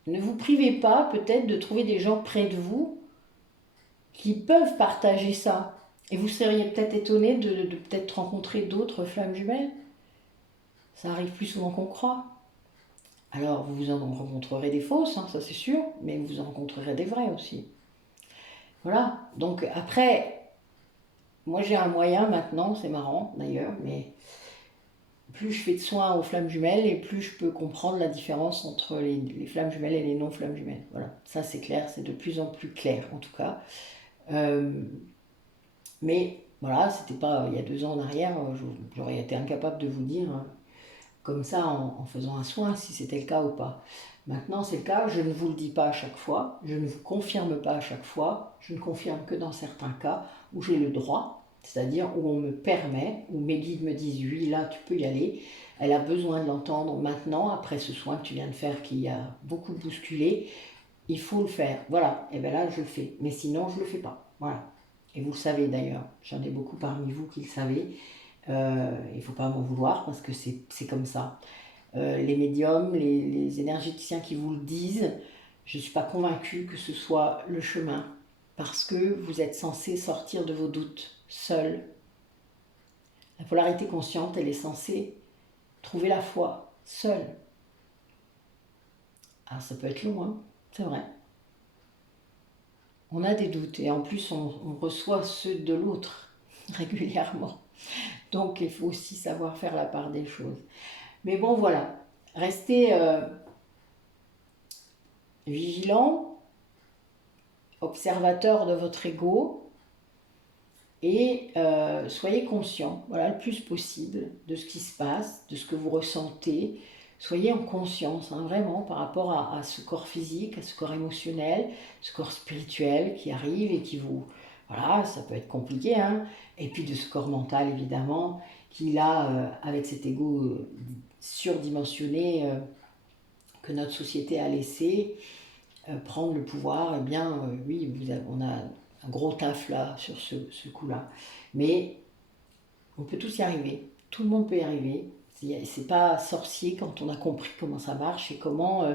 ne vous privez pas peut-être de trouver des gens près de vous qui peuvent partager ça. Et vous seriez peut-être étonné de peut-être rencontrer d'autres flammes jumelles. Ça arrive plus souvent qu'on croit. Alors vous en rencontrerez des fausses, hein, ça c'est sûr, mais vous en rencontrerez des vraies aussi. Voilà, donc après, moi j'ai un moyen maintenant, c'est marrant d'ailleurs, mais plus je fais de soins aux flammes jumelles et plus je peux comprendre la différence entre les flammes jumelles et les non-flammes jumelles. Voilà, ça c'est clair, c'est de plus en plus clair en tout cas. Mais voilà, c'était pas il y a 2 ans en arrière, j'aurais été incapable de vous dire comme ça en faisant un soin si c'était le cas ou pas. Maintenant c'est le cas, je ne vous le dis pas à chaque fois, je ne vous confirme pas à chaque fois, je ne confirme que dans certains cas où j'ai le droit, c'est-à-dire où on me permet, où mes guides me disent oui là tu peux y aller, elle a besoin de l'entendre maintenant après ce soin que tu viens de faire qui a beaucoup bousculé, il faut le faire, voilà, et bien là je le fais, mais sinon je le fais pas, voilà. Et vous le savez d'ailleurs, j'en ai beaucoup parmi vous qui le savez, il ne faut pas m'en vouloir parce que c'est comme ça. Les médiums, les énergéticiens qui vous le disent, je ne suis pas convaincue que ce soit le chemin parce que vous êtes censé sortir de vos doutes seul. La polarité consciente, elle est censée trouver la foi seule. Alors ça peut être long, hein, c'est vrai. On a des doutes et en plus on reçoit ceux de l'autre régulièrement. Donc il faut aussi savoir faire la part des choses. Mais bon voilà, restez vigilant, observateur de votre ego et soyez conscient, voilà, le plus possible de ce qui se passe, de ce que vous ressentez. Soyez en conscience, hein, vraiment, par rapport à ce corps physique, à ce corps émotionnel, ce corps spirituel qui arrive et qui vous... Voilà, ça peut être compliqué, hein. Et puis de ce corps mental, évidemment, qui là, avec cet ego surdimensionné que notre société a laissé prendre le pouvoir, eh bien, oui, on a un gros taf là, sur ce coup-là. Mais on peut tous y arriver, tout le monde peut y arriver. C'est pas sorcier quand on a compris comment ça marche et comment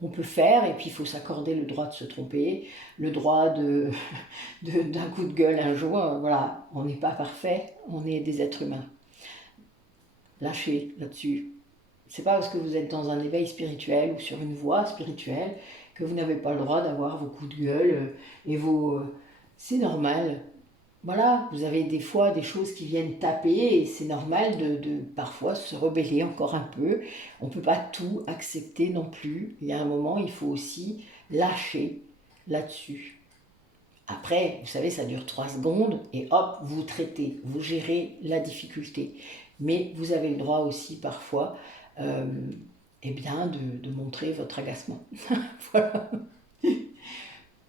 on peut faire. Et puis il faut s'accorder le droit de se tromper, le droit d'un coup de gueule un jour. Voilà, on n'est pas parfait, on est des êtres humains. Lâchez là-dessus. C'est pas parce que vous êtes dans un éveil spirituel ou sur une voie spirituelle que vous n'avez pas le droit d'avoir vos coups de gueule et vos... c'est normal. Voilà, vous avez des fois des choses qui viennent taper et c'est normal de parfois se rebeller encore un peu. On ne peut pas tout accepter non plus. Il y a un moment, il faut aussi lâcher là-dessus. Après, vous savez, ça dure 3 secondes et hop, vous traitez, vous gérez la difficulté. Mais vous avez le droit aussi parfois eh bien, de montrer votre agacement. Voilà.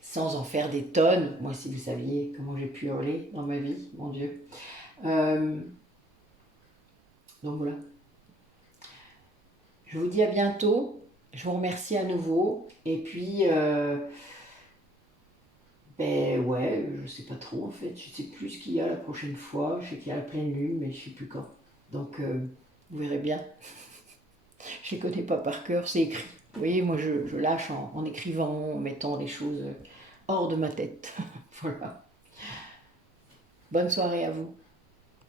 Sans en faire des tonnes. Moi, si vous saviez comment j'ai pu hurler dans ma vie, mon Dieu. Donc voilà. Je vous dis à bientôt. Je vous remercie à nouveau. Et puis, ben ouais, je sais pas trop en fait. Je sais plus ce qu'il y a la prochaine fois. Je sais qu'il y a la pleine lune, mais je sais plus quand. Donc, vous verrez bien. Je les connais pas par cœur, c'est écrit. Vous voyez, moi je lâche en écrivant, en mettant les choses hors de ma tête. Voilà. Bonne soirée à vous.